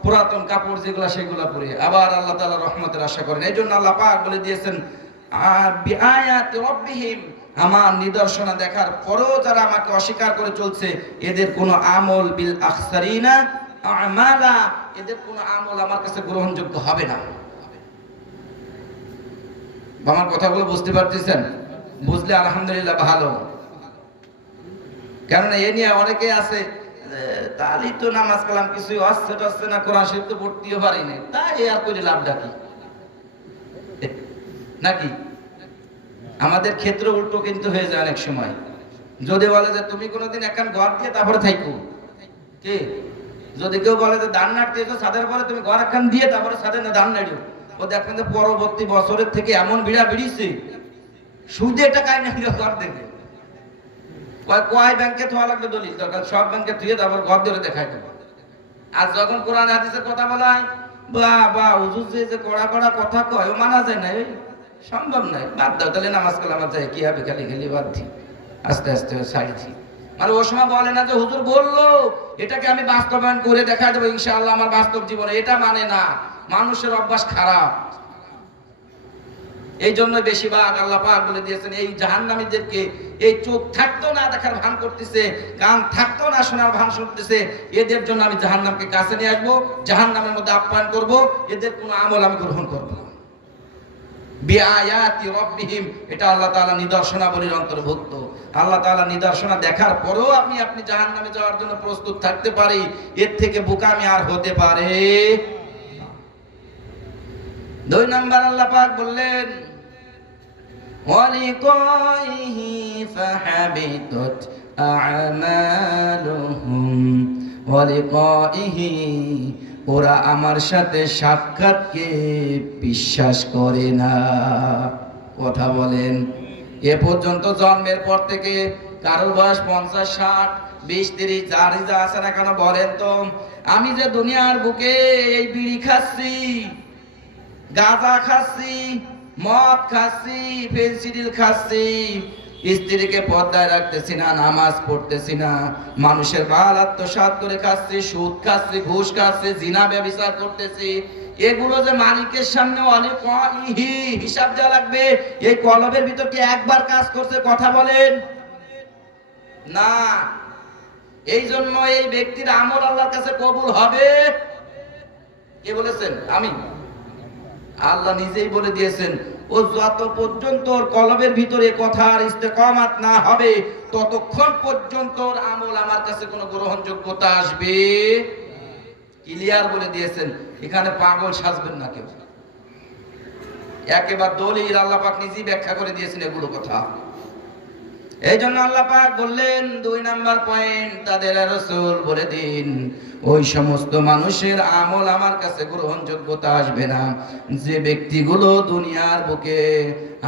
পুরাতন কাপড় যেগুলা সেগুলা পরে, আবার আল্লাহ তাআলা রহমতের আশা করেন। এই জন্য আল্লাহ পাক বলে দিয়েছেন বিআয়াতি রাব্বিহিম, আমার নিদর্শনা দেখার পরেও যারা আমাকে অস্বীকার করে চলছে, এদের কোনো আমল বিল আখসারিনা আমালা, এদের কোনো আমল আমার কাছে গ্রহণযোগ্য হবে না। আমার কথাগুলো বুঝতে পারতেছেন? বুঝলে আলহামদুলিল্লাহ ভালো। কারণ এ নিয়ে অনেকে আছে তারই তো নামাজ কালাম কিছুই আসছে না, কোরআন শরীফ তো পড়তেও পারিনি, তাই আর করে লাভটা কি নাকি? আমাদের ক্ষেত্র উল্টো কিন্তু হয়ে যায় অনেক সময়। যদি বলে যে তুমি কোনোদিন একখান ঘর দিয়ে তারপরে থাইকো, কে যদি কেউ বলে যে দান নাড়তে ছাদের পরে তুমি ঘর একখান দিয়ে তারপরে ছাদের না দান নাড়িও, ও দেখবেন যে পরবর্তী বছরের থেকে এমন বিড়া বিড়িছে সুদে টাকায় না ঘর দেখবে। কয় ব্যাংকে থোয়া লাগবে দলিল দরকার, সব ব্যাংকে থুয়ে তারপর ঘর ধরে দেখাই দেবে। আর যখন কোরআন হাদিসের কথা বলা হয়, বা হুজুর যে কড়া কড়া কথা কয় ও মানা যায় না, সম্ভব নয়, বাদ দাও তাহলে নামাজ কালাম যায় কি হবে, খালি খালি বাদ দি, আস্তে আস্তে ছাড়ি দি। মানে ও সময় বলে না যে হুজুর বললো এটাকে আমি বাস্তবায়ন করে দেখা দেবো ইনশাআল্লাহ আমার বাস্তব জীবনে, এটা মানে না। মানুষের অভ্যাস খারাপ, এই জন্য বেশিরভাগ আল্লাহ পাক বলে দিয়েছেন এই জাহান্নামীদেরকে, এই চোখ থাকতো না দেখার ভান করতেছে, কান থাকতো না শোনার ভান শুনতেছে, এদের জন্য আমি জাহান্নামকে কাছে নিয়ে আসবো, জাহান্নামের মধ্যে আপ্যায়ন করব, এদের কোনো আমল আমি গ্রহণ করব না। বিআয়াতি রাব্বিহিম, এটা আল্লাহ তাআলা নিদর্শনাবলীর অন্তর্ভুক্ত। আল্লাহ তাআলা নিদর্শনা দেখার পরেও আপনি জাহান্নামে যাওয়ার জন্য প্রস্তুত থাকতে পারি, এর থেকে বোকামি আর হতে পারে। 2 নাম্বার আল্লাহ পাক বললেন ওয়ালিকাইহি ফাহাবিতাত আ'মালুহুম, ওয়ালিকাইহি, ওরা আমার সাথে সাক্ষাৎকে বিশ্বাস করে না। কথা বলেন, এ পর্যন্ত জন্মের পর থেকে কারো বয়স 50, 60, 20, 30 যার যা আছে না কেন বলেন তো, আমি যে দুনিয়ার বুকে এই বিড়ি খাচ্ছি, গাঁজা খাচ্ছি, মদ খাচ্ছি, ফেন্সিডিল খাচ্ছি, স্ত্রীকে পর্দায় রাখতেছি না, নামাজ পড়তেছি না, মানুষের বাল আত্মসাৎ করে খাচ্ছি, সুদ খাচ্ছি, ঘুষ খাচ্ছি, জিনা ব্যভিচার করতেছি, এগুলো যে মালিকের সামনে অনেক হিসাব দেওয়া লাগবে, এই কলবের ভিতর কি একবার কাজ করছে? কথা বলেন না। এই জন্য এই ব্যক্তির আমল আল্লাহর কাছে কবুল হবে। কে বলেছেন? আমি। আল্লাহ নিজেই বলে দিয়েছেন, ও যত পর্যন্ত ওর কলবের ভিতরে কথার ইস্তেকামাত না হবে ততক্ষণ পর্যন্ত ওর আমল আমার কাছে কোনো গ্রহণযোগ্যতা আসবে। ক্লিয়ার বলে দিয়েছেন, এখানে পাগল সাজবেন না কেউ, একেবারে দলিল আল্লাহ পাক নিজেই ব্যাখ্যা করে দিয়েছেন এগুলো কথা। এই জন্য আল্লাহ পাক বললেন 2 নাম্বার পয়েন্ট, তাদের রাসূল বলে দিন ওই সমস্ত মানুষের আমল আমার কাছে গ্রহণযোগ্যতা আসবে না যে ব্যক্তিগুলো দুনিয়ার বুকে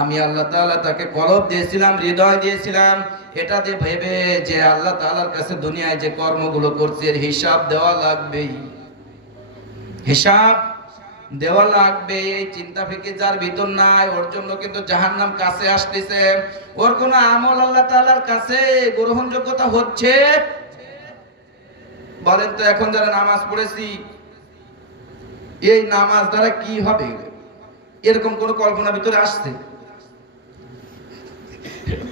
আমি আল্লাহ তাআলা তাকে কলব দিয়েছিলাম, হৃদয় দিয়েছিলাম, এটা যে ভেবে যে আল্লাহ তাআলার কাছে দুনিয়ায় যে কর্মগুলো করছে এর হিসাব দেওয়া লাগবেই, হিসাব দেওয়া লাগবে। এই চিন্তা ফিকির যার ভিতর নাই ওর জন্য কিন্তু জাহান্নাম কাছে আসতেছে, ওর কোন আমল আল্লাহ তাআলার কাছে গ্রহণযোগ্যতা হচ্ছে? বলেন তো, এখন যারা নামাজ পড়েছি এই নামাজ দ্বারা কি হবে, এরকম কোন কল্পনা ভিতরে আসছে?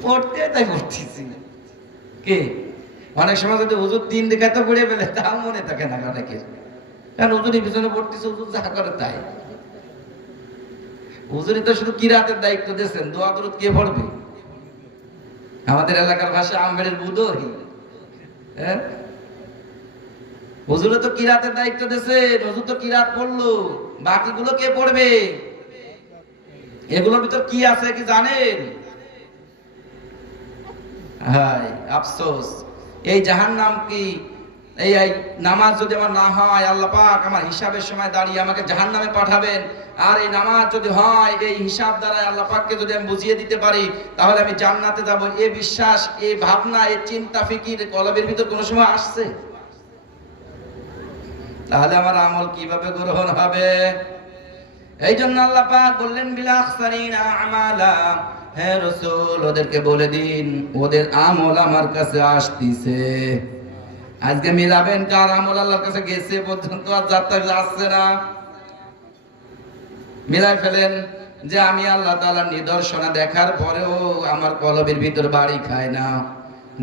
পড়তে তাই পড়তেছি কে? অনেক সময় যদি হুজুর 3 রেখাতে পড়ে ফেলে তাও মনে থাকে না অনেকের, কারণ হুজুরের পিছনে পড়তেছে, হুজুর যা করে তাই। হুজুরই তো শুধু কিরাতের দায়িত্ব দিয়েছেন, দোয়া দরুদ কে পড়বে? আমাদের এলাকার ভাষা আমবেড়ের বুদোহি, হ্যাঁ, হুজুরে তো কিরাতের দায়িত্ব দিয়েছেন, হুজুর তো কিরাত পড়লো, বাকিগুলো কে পড়বে? এগুলোর ভিতর কি আছে কি জানেন? হায় আফসোস, এই জাহান্নাম কি এই নামাজ যদি আমার না হয় আল্লাহ পাক আমার হিসাবের সময় দাঁড়িয়ে আমাকে জাহান্নামে পাঠাবেন, আর এই নামাজ যদি হয় এই হিসাব দ্বারা আল্লাহ পাককে যদি আমি বুঝিয়ে দিতে পারি তাহলে আমি জান্নাতে যাব, এই বিশ্বাস, এই ভাবনা, এই চিন্তা ফিকির কলবের ভিতর কোনো সময় আসছে? তাহলে আমার আমল কিভাবে গ্রহণ হবে? এই জন্য আল্লাহ পাক বললেন বিল আখসারিনা আমালা, হে রাসূল ওদেরকে বলে দিন ওদের আমল আমার কাছে আসতিছে। আজকে মিলাবেন কার আমল আল্লাহর কাছে গেছে পর্যন্ত আর যাত্রা আসছে না, মিলাই ফেলেন যে আমি আল্লাহ তাআলার নিদর্শনা দেখার পরেও আমার কলবের ভিতর বাড়ি খায় না,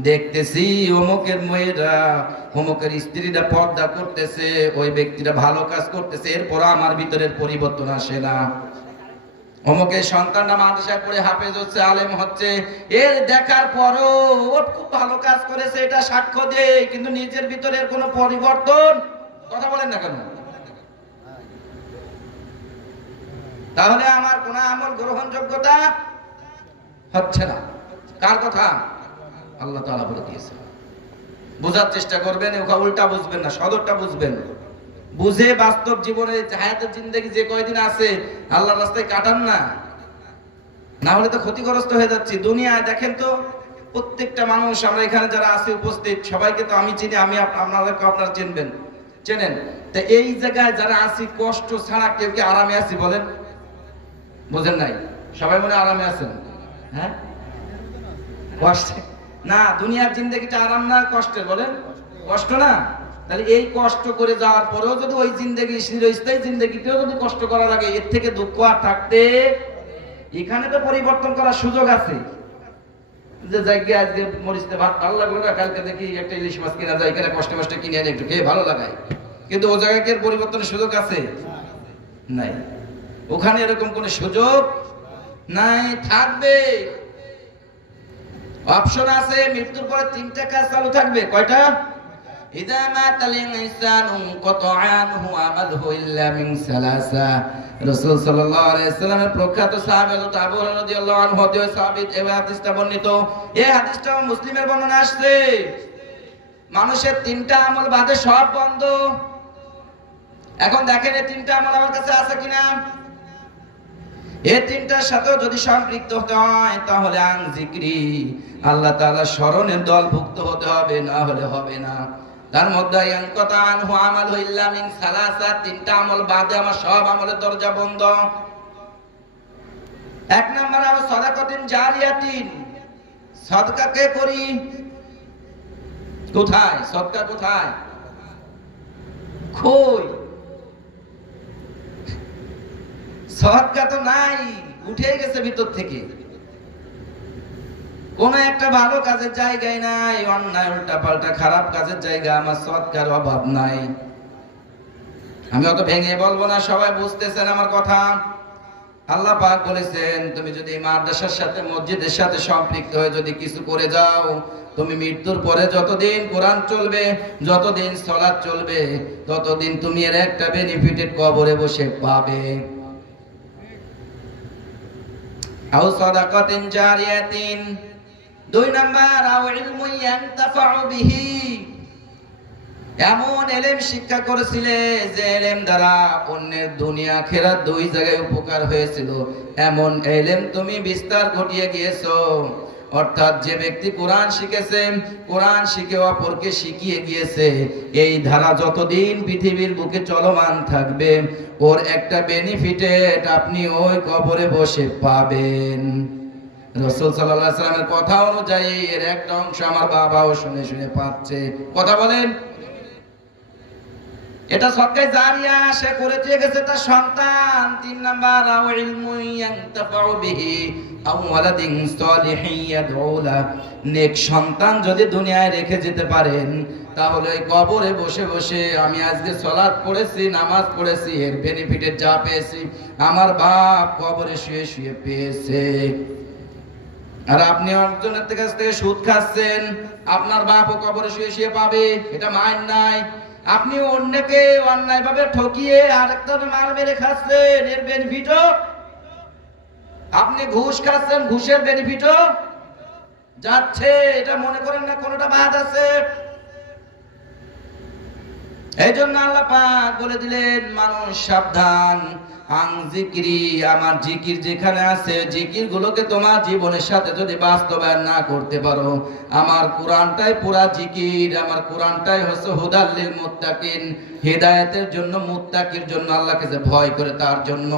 দেখতেছি অমুকের মেয়েরা অমুকের স্ত্রীরা পর্দা করতেছে, ওই ব্যক্তিরা ভালো কাজ করতেছে, এরপর আমার ভিতরের পরিবর্তন আসে না। অমুকে সন্তানটা মাদ্রাসায় পড়ে হাফেজ হচ্ছে, আলেম হচ্ছে, এর দেখার পরও ওর খুব ভালো কাজ করেছে এটা সাক্ষ্য দেয়, কিন্তু নিজের ভিতরে কোনো পরিবর্তন, কথা বলেন না কেন? তাহলে আমার কোন আমল গ্রহণযোগ্যতা হচ্ছে না। কার কথা? আল্লাহ তাআলা বলে দিয়েছেন। বোঝার চেষ্টা করবেন, ওটা উল্টা বুঝবেন না, সদরটা বুঝবেন, বুঝে বাস্তব জীবনে হায়াতের জিন্দেগি যে কয়দিন আছে আল্লাহর রাস্তায় কাটান না, না হলে তো ক্ষতিগ্রস্ত হয়ে যাচ্ছি। দুনিয়ায় দেখেন তো, প্রত্যেকটা মানুষ, আমরা এখানে যারা আছি উপস্থিত সবাইকে তো আমি চিনি, আমি আপনাদেরকে আপনারা চিনবেন, চেনেন। তো এই জায়গায় যারা আছি কষ্ট ছাড়া কেউ কি আরামে আছি বলেন? বুঝেন নাই? সবাই মনে আরামে আছেন? হ্যাঁ, কষ্টে না। দুনিয়ার জিন্দেগিটা আরাম না কষ্টের? বলেন কষ্ট না? তাহলে এই কষ্ট করে যাওয়ার পরেও যদি ওই জিন্দেগি চিরস্থায়ী জিন্দেগিতেও যদি কষ্ট করা লাগে, এর থেকে দুঃখ আর থাকতে, এখানে তো পরিবর্তন করার সুযোগ আছে। যে জায়গায় আজকে মরিচতে ভাত ভালো লাগলো না, কালকে দেখি একটা ইলিশ মাছ কিনা যায়, এখানে কষ্টে কষ্টে কিনে এনে একটু খেয়ে ভালো লাগায়, কিন্তু ও জায়গায় কি পরিবর্তনের সুযোগ আছে? নাই। ওখানে এরকম কোন সুযোগ নাই, থাকবে অপশন আছে। মৃত্যুর পরে তিনটা কাজ চালু থাকবে। কয়টা? ইদা মাতাল ইনসানু কতআনহু আমালহু ইল্লা মিন সালাসা। রাসূল সাল্লাল্লাহু আলাইহি ওয়াসাল্লামের প্রখ্যাত সাহাবী হযরত আবু হুরায়রা রাদিয়াল্লাহু আনহু হতে সাহাবী, এই হাদিসটা বর্ণিত। এই হাদিসটা মুসলিমের বর্ণনা আসছে। মানুষের তিনটা আমল বাদে সব বন্ধ। এখন দেখেন এই তিনটা আমল আমার কাছে আছে কিনা। এই তিনটার সাথে যদি সম্পৃক্ত হতে হয় তাহলে আন যিকরি, আল্লাহ তাআলা স্মরণের দলভুক্ত হতে হবে, না হলে হবে না। তার মধ্যে ইয়ানকাতা আনহু আমালু ইল্লা মিন সালাসা, তিনটা আমল বাদে আমার সব আমলের দরজা বন্ধ। এক নাম্বার আমল সাদাকাতিন জারিয়াতিন, সাদকা কে করি? কোথায় সাদকা? কোথায়? কই সাদকা তো নাই, উঠে গেছে ভিতর থেকে। কোন একটা ভালো কাজের জায়গায় নাই, অন্যায় উল্টা পাল্টা খারাপ কাজের জায়গা আমার সদকার অভাব নাই। আমি অত ভেঙে বলবো না, সবাই বুঝতেছেন আমার কথা। আল্লাহ পাক বলেছেন, তুমি যদি মাদ্রাসার সাথে মসজিদের সাথে সম্পৃক্ত হয়ে যদি কিছু করে যাও, তুমি মৃত্যুর পরে যতদিন কোরআন চলবে, যতদিন সালাত চলবে, ততদিন তুমি এর একটা বেনিফিটেড কবরে বসে পাবে। আও সাদাকাতিন জারিয়াতিন, দুই নাম্বার আও ইলমুন ইয়ানতাফাউ বিহি, এমন ইলম শিক্ষা করেছিলে যে ইলম দ্বারা অন্যের দুনিয়া আখিরাত দুই জায়গায় উপকার হয়েছিল, এমন ইলম তুমি বিস্তার ঘটিয়ে গিয়েছো। অর্থাৎ যে ব্যক্তি কোরআন শিখেছে, কোরআন শিখে অপরকে শিখিয়ে গিয়েছে, এই ধারা যতদিন পৃথিবীর বুকে চলমান থাকবে, ওর একটা বেনিফিটেড আপনি ওই কবরে বসে পাবেন। রাসূল সাল্লাল্লাহু আলাইহি ওয়াসাল্লামের কথা অনুযায়ী এর একটা অংশ আমার বাবাও শুনে শুনে পাচ্ছে। কথা বলেন, এটা সদকায়ে জারিয়া, সে করে দিয়ে গেছে তার সন্তান। তিন নাম্বার আও ইলমুন ইয়ানতাফাউ বিহি আও ওয়ালাদিন সালিহিন ইয়াদউ লা, নেক সন্তান যদি দুনিয়ায় রেখে যেতে পারেন, তাহলে ওই কবরে বসে বসে আমি আজকে সালাত পড়েছি, নামাজ পড়েছি, এর বেনিফিটেড যা পেয়েছি আমার বাপ কবরে শুয়ে শুয়ে পেয়েছে। আর আপনি একজনের কাছ থেকে সুদ খাচ্ছেন, আপনার বাপও কবরে শুয়ে শুয়ে পাবে, এটা মাইন নাই। আপনি অন্যকে অন্যায়ভাবে ঠকিয়ে আরেকটা মাল মেরে খাচ্ছেন, এর বেনিফিটও, আপনি ঘুষ খাচ্ছেন, ঘুষের বেনিফিটও যাচ্ছে। এটা মনে করেন না কোনটা বাদ আছে। এই জন্য আল্লাহ পাক বলে দিলেন, মানুষ সাবধান, আং জিকিরি, আমার জিকির যেখানে আছে, জিকির গুলোকে তোমার জীবনের সাথে যদি বাস্তবায়ন না করতে পারো, আমার কোরআনটাই পুরা জিকির, আমার কোরআনটাই হচ্ছে হুদাল লিল মুত্তাকিন, হেদায়েতের জন্য, মুত্তাকির জন্য, আল্লাহকে যে ভয় করে তার জন্য।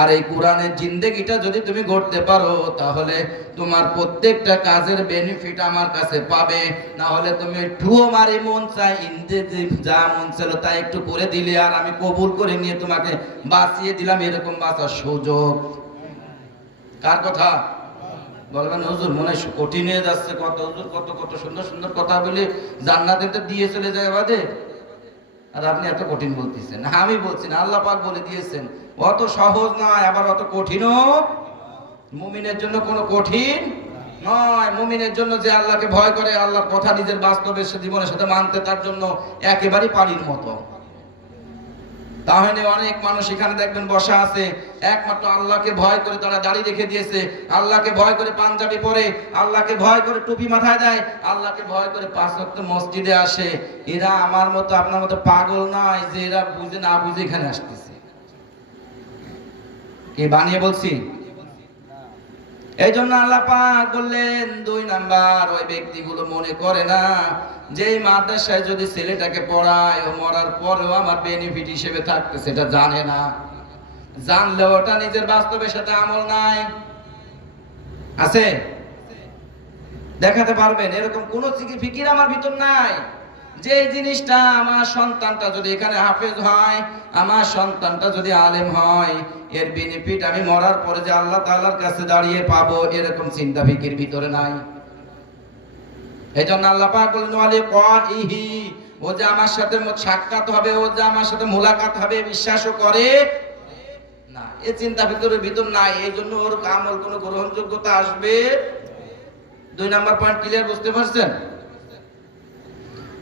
আর এই কোরআনের জিন্দেগিটা যদি তুমি গড়তে পারো, তাহলে তোমার প্রত্যেকটা কাজের বেনিফিট আমার কাছে পাবে। না হলে তুমি ঠুয়ো মারি মন চাই ইন্দে যা মন ছিল তাই একটু করে দিলে, আর আমি কবুল করে নিয়ে তোমাকে বাঁচিয়ে দিলাম, এরকম বাঁচার সুযোগ কার কথা? বলবেন হুজুর মনে হয় কঠিন হয়ে যাচ্ছে, কত হুজুর কত কত সুন্দর সুন্দর কথা বলে জান্নাতে তো দিয়ে চলে যায় বাদে। আর আপনি এত কঠিন বলতেছেন। আমি বলছি না, আল্লাহ পাক বলে দিয়েছেন অত সহজ নয়, আবার অত কঠিনও। মুমিনের জন্য কোনো কঠিন নয়। মুমিনের জন্য যে আল্লাহকে ভয় করে, আল্লাহর কথা নিজের বাস্তবের জীবনের সাথে মানতে, তার জন্য একেবারেই পানির মতো। তাহলে অনেক মানুষ এখানে দেখবেন বসা আছে, একমাত্র আল্লাহকে ভয় করে তারা দাড়ি রেখে দিয়েছে, আল্লাহকে ভয় করে পাঞ্জাবি পরে, আল্লাহকে ভয় করে টুপি মাথায় দেয়, আল্লাহকে ভয় করে 5 ওয়াক্ত মসজিদে আসে। এরা আমার মতো আপনার মতো পাগল নয় যে এরা বুঝে না বুঝে এখানে আসতেছে। কি বানিয়ে বলছি? এই জন্য আল্লাহ পাক বললেন 2 নাম্বার, ওই ব্যক্তিগুলো মনে করে না যে এই মাদ্রাসায় যদি ছেলেটাকে পড়ায় ও মরার পরেও আমার বেনিফিট হিসেবে থাকতে, সেটা জানে না। জানলেও ওটা নিজের বাস্তবের সাথে আমল নাই। আছে দেখাতে পারবেন এরকম কোন ফিকির আমার ভিতর নাই যে জিনিসটা আমার সন্তানটা যদি এখানে হাফেজ হয়, আমার সন্তানটা যদি আলেম হয়, এর বেনিফিট আমি মরার পরে যে আল্লাহ তাআলার কাছে দাঁড়িয়ে পাবো, এরকম চিন্তা ফিকির ভিতরে নাই। এই জন্য আল্লাহ পাক বলেন ওয়ালি কাইহি, ও যে আমার সাথে সাক্ষাৎ হবে, ও যে আমার সাথে মোলাকাত হবে, বিশ্বাসও করে না, এই চিন্তা ফিকিরের ভিতর নাই। এই জন্য ওর আমল কোনো গ্রহণযোগ্যতা আসবে। 2 নাম্বার পয়েন্ট ক্লিয়ার, বুঝতে পারছেন?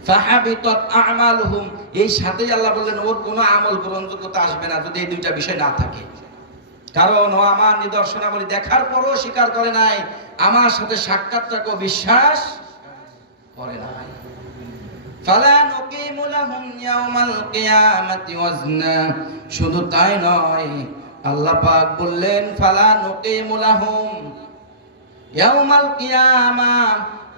ফাহাবিতাত আমালুহুম, এই সাথেই আল্লাহ বললেন ওর কোনো আমল গ্রহণযোগ্যতা আসবে না যদি এই 2টা বিষয় না থাকে। কারণ ও আমার নিদর্শনাবলী দেখার পরও স্বীকার করে নাই, আমার সাথে সাক্ষাৎটাকে বিশ্বাস করে নাই। ফালা নুকিমু লাহুম ইয়াউমাল কিয়ামাতি ওয়াজনা, শুধু তাই নয়, আল্লাহ পাক বললেন ফালা নুকিমু লাহুম ইয়াউমাল কিয়ামা,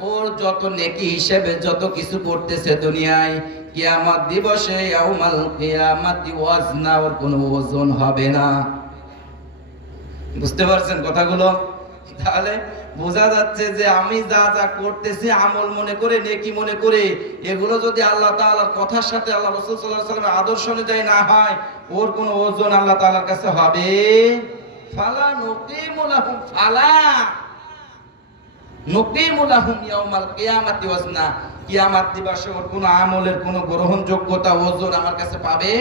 ওর যত নেকি হিসেবে যত কিছু করতেছে দুনিয়ায়, কিয়ামত দিবসে ইয়াউমাল কিয়ামাতি ওয়াজনা, ওর কোনো ওজন হবে না। বুঝতে পারছেন কথাগুলো? তাহলে বোঝা যাচ্ছে যে আমি যা যা করতেছি আমল মনে করে, নেকি মনে করে, এগুলো যদি আল্লাহ তাআলার কথার সাথে, আল্লাহ রাসূল সাল্লাল্লাহু আলাইহি ওয়াসাল্লামের আদর্শ অনুযায়ী না হয়, ওর কোনো ওজন আল্লাহ তাআলার কাছে হবে। ফালা নুকিমু লাহুম, ফালা নুকিমু লাহুম ইয়াউমাল কিয়ামাতি ওয়াজনা, কিয়ামত দিবসে ওর কোনো আমলের কোনো গ্রহণযোগ্যতা, ওজন আমার কাছে পাবে।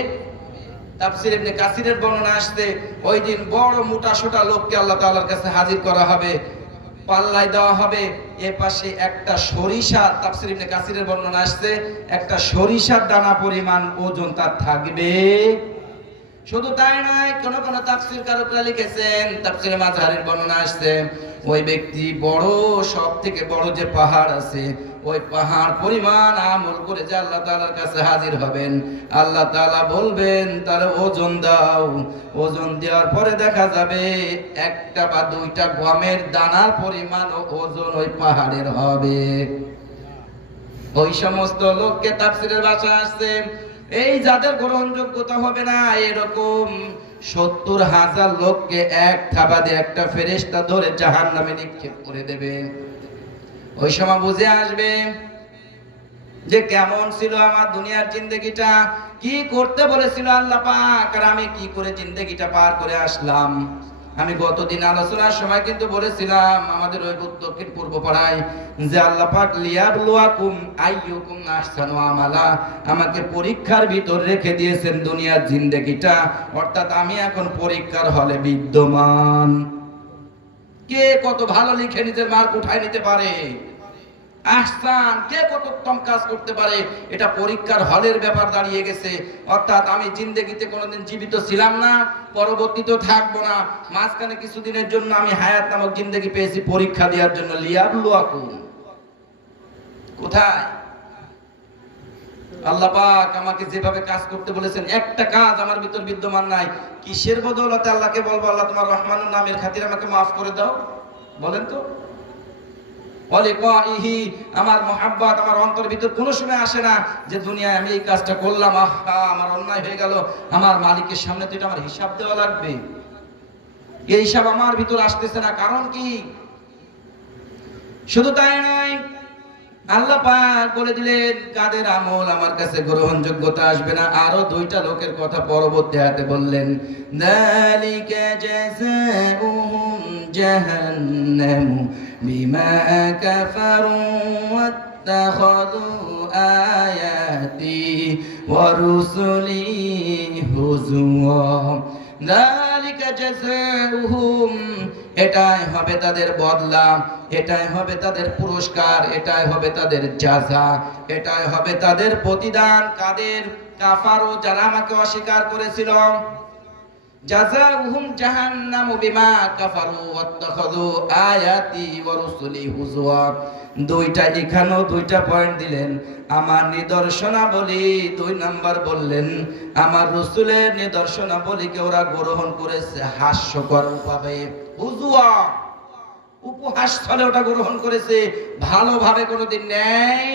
তাফসীর ইবনে কাসিরের বর্ণনা আসছে, ওই দিন বড় মোটা সোটা লোককে আল্লাহ তাআলার কাছে হাজির করা হবে, পাল্লায় দেওয়া হবে, এর পাশে একটা সরিষা, তাফসীর ইবনে কাসিরের বর্ণনা আসছে একটা সরিষার দানা পরিমাণ ওজন তার থাকবে। শুধু তাই নয়, কোন কোন তাফসীরকাররা লিখেছেন, তাফসীরে মাযহারির বর্ণনা আসছে, ওই ব্যক্তি বড়, সব থেকে বড় যে পাহাড় আছে, ওই পাহাড় পরিমাণ আমল করে যে আল্লাহ তাআলার কাছে হাজির হবেন। আল্লাহ তাআলা বলবেন তার ওজন দাও, ওজন দেওয়ার পরে দেখা যাবে একটা বা 2টা গমের দানার পরিমাণ ওজন ওই পাহাড়ের হবে। ওই সমস্ত লোককে তাফসীরের ভাষা আসছে, এই যাদের গ্রহণযোগ্যতা হবে না, এরকম 70,000 লোককে এক থাবা দিয়ে একটা ফেরেশতা ধরে জাহান্নামে নিক্ষেপ করে দেবে। ওই সময় বুঝে আসবে যে কেমন ছিল আমার দুনিয়ার জিন্দেগিটা, কি করতে বলেছিল আল্লাহ পাক, আর আমি কি করে জিন্দেগিটা পার করে আসলাম। আমি গতদিন আলোচনার সময় কিন্তু বলেছিলাম আমাদের ওই দক্ষিণ পূর্ব পাড়ায় যে আল্লাহ পাক লিয়াবলুয়াকুম আইয়ুকুম আহসানু আমালা, আমাকে পরীক্ষার ভিতর রেখে দিয়েছেন দুনিয়ার জিন্দেগিটা, অর্থাৎ আমি এখন পরীক্ষার হলে বিদ্যমান। কে কত ভালো লিখে নিজের মার্ক উঠায় নিতে পারে, আহসান কে কত উত্তম কাজ করতে পারে, এটা পরীক্ষার হলের ব্যাপার দাঁড়িয়ে গেছে। অর্থাৎ আমি জিন্দেগিতে কোনোদিন জীবিত ছিলাম না, পরবর্তীতেও থাকবো না, মাঝখানে কিছুদিনের জন্য আমি হায়াত নামক জিন্দেগি পেয়েছি পরীক্ষা দেওয়ার জন্য। লিয়াবলুয়াকুম কোথায়? আল্লাহ পাক আমাকে যেভাবে কাজ করতে বলেছেন, একটা কাজ আমার ভিতর বিদ্যমান নাই। কিসের বদৌলতে আল্লাহকে বলবো আল্লাহ তোমার রহমানুর নামের খাতিরে আমাকে মাফ করে দাও? বলেন তো। আমার মহাব্বত আমার অন্তরের ভিতর কোনো সময় আসে না যে দুনিয়ায় আমি এই কাজটা করলাম, আহা আমার অন্যায় হয়ে গেল, আমার মালিকের সামনে তো এটা আমার হিসাব দেওয়া লাগবে, এই হিসাব আমার ভিতর আসতেছে না। কারণ কি? শুধু তাই নয়, আল্লাহ পাক বলে দিলেন কাদের আমল আমার কাছে গ্রহণযোগ্যতা আসবে না। আরো 2টা লোকের কথা পরবর্তী আয়াতে বললেন, যালিকা জাযাউহুম জাহান্নাম বিমা কাফারু ইত্তাখাযু আয়াতি ওয়া রুসুলি হুজুয়া যালিকা জাযাউহুম, এটাই হবে তাদের বদলা, এটাই হবে তাদের পুরস্কার, এটাই হবে তাদের জাযা, এটাই হবে তাদের প্রতিদান। কাদের? কাফারু, যারা আমাকে অস্বীকার করেছিল। জাযাউহুম জাহান্নামু বিমা কাফারু ওয়াত্তাখাযু আয়াতি ওয়া রুসুলি হুজুয়া। দুইটা এখানেও দুইটা পয়েন্ট দিলেন। আমার নিদর্শনাবলী, 2 নাম্বার বললেন আমার রাসূলের নিদর্শনাবলীকে ওরা গ্রহণ করেছে হাস্যকর ভাবে, হুজুয়া উপহাস ছলে ওটা গ্রহণ করেছে, ভালোভাবে কোনোদিন নেই।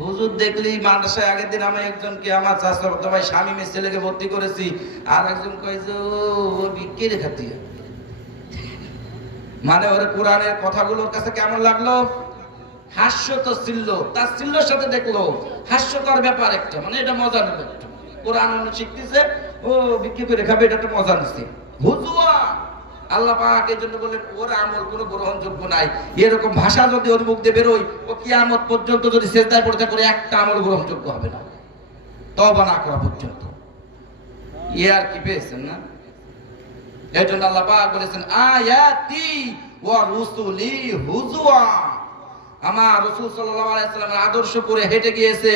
হুজুর দেখলি মাদ্রাসায় আগের দিন আমি একজনকে, আমার চাচা ভাই শামীমের ছেলেকে ভর্তি করেছি, আর একজন কয় যে ও বিক্রি খাতি, মানে ওর কোরআনের কথাগুলোর কাছে কেমন লাগলো? হাস্য তো ছিল, তার ছিল্লর সাথে দেখলো হাস্যকর ব্যাপার একটা, মানে এটা মজা নেবে একটা, কোরআন শিখতেছে ও বিক্রি করে খাবে, এটা একটা মজা নিচ্ছে। হুজুয়া আল্লাহ পাক এর জন্য বলেন ওর আমল কোনো গ্রহণযোগ্য নাই। এরকম ভাষা যদি ওর মুখ দিয়ে বেরোয়, ও কিয়ামত পর্যন্ত যদি সিজদায় পড়তে করে একটা আমল গ্রহণযোগ্য হবে না, তওবা না করা পর্যন্ত। আর কি পেয়েছেন না? এর জন্য আল্লাহ পাক বলেছেন আয়াতি ওয়া রুসুলি হুজুয়া। আমার রাসূল সাল্লাল্লাহু আলাইহি ওয়াসাল্লামের আদর্শ করে হেঁটে গিয়েছে।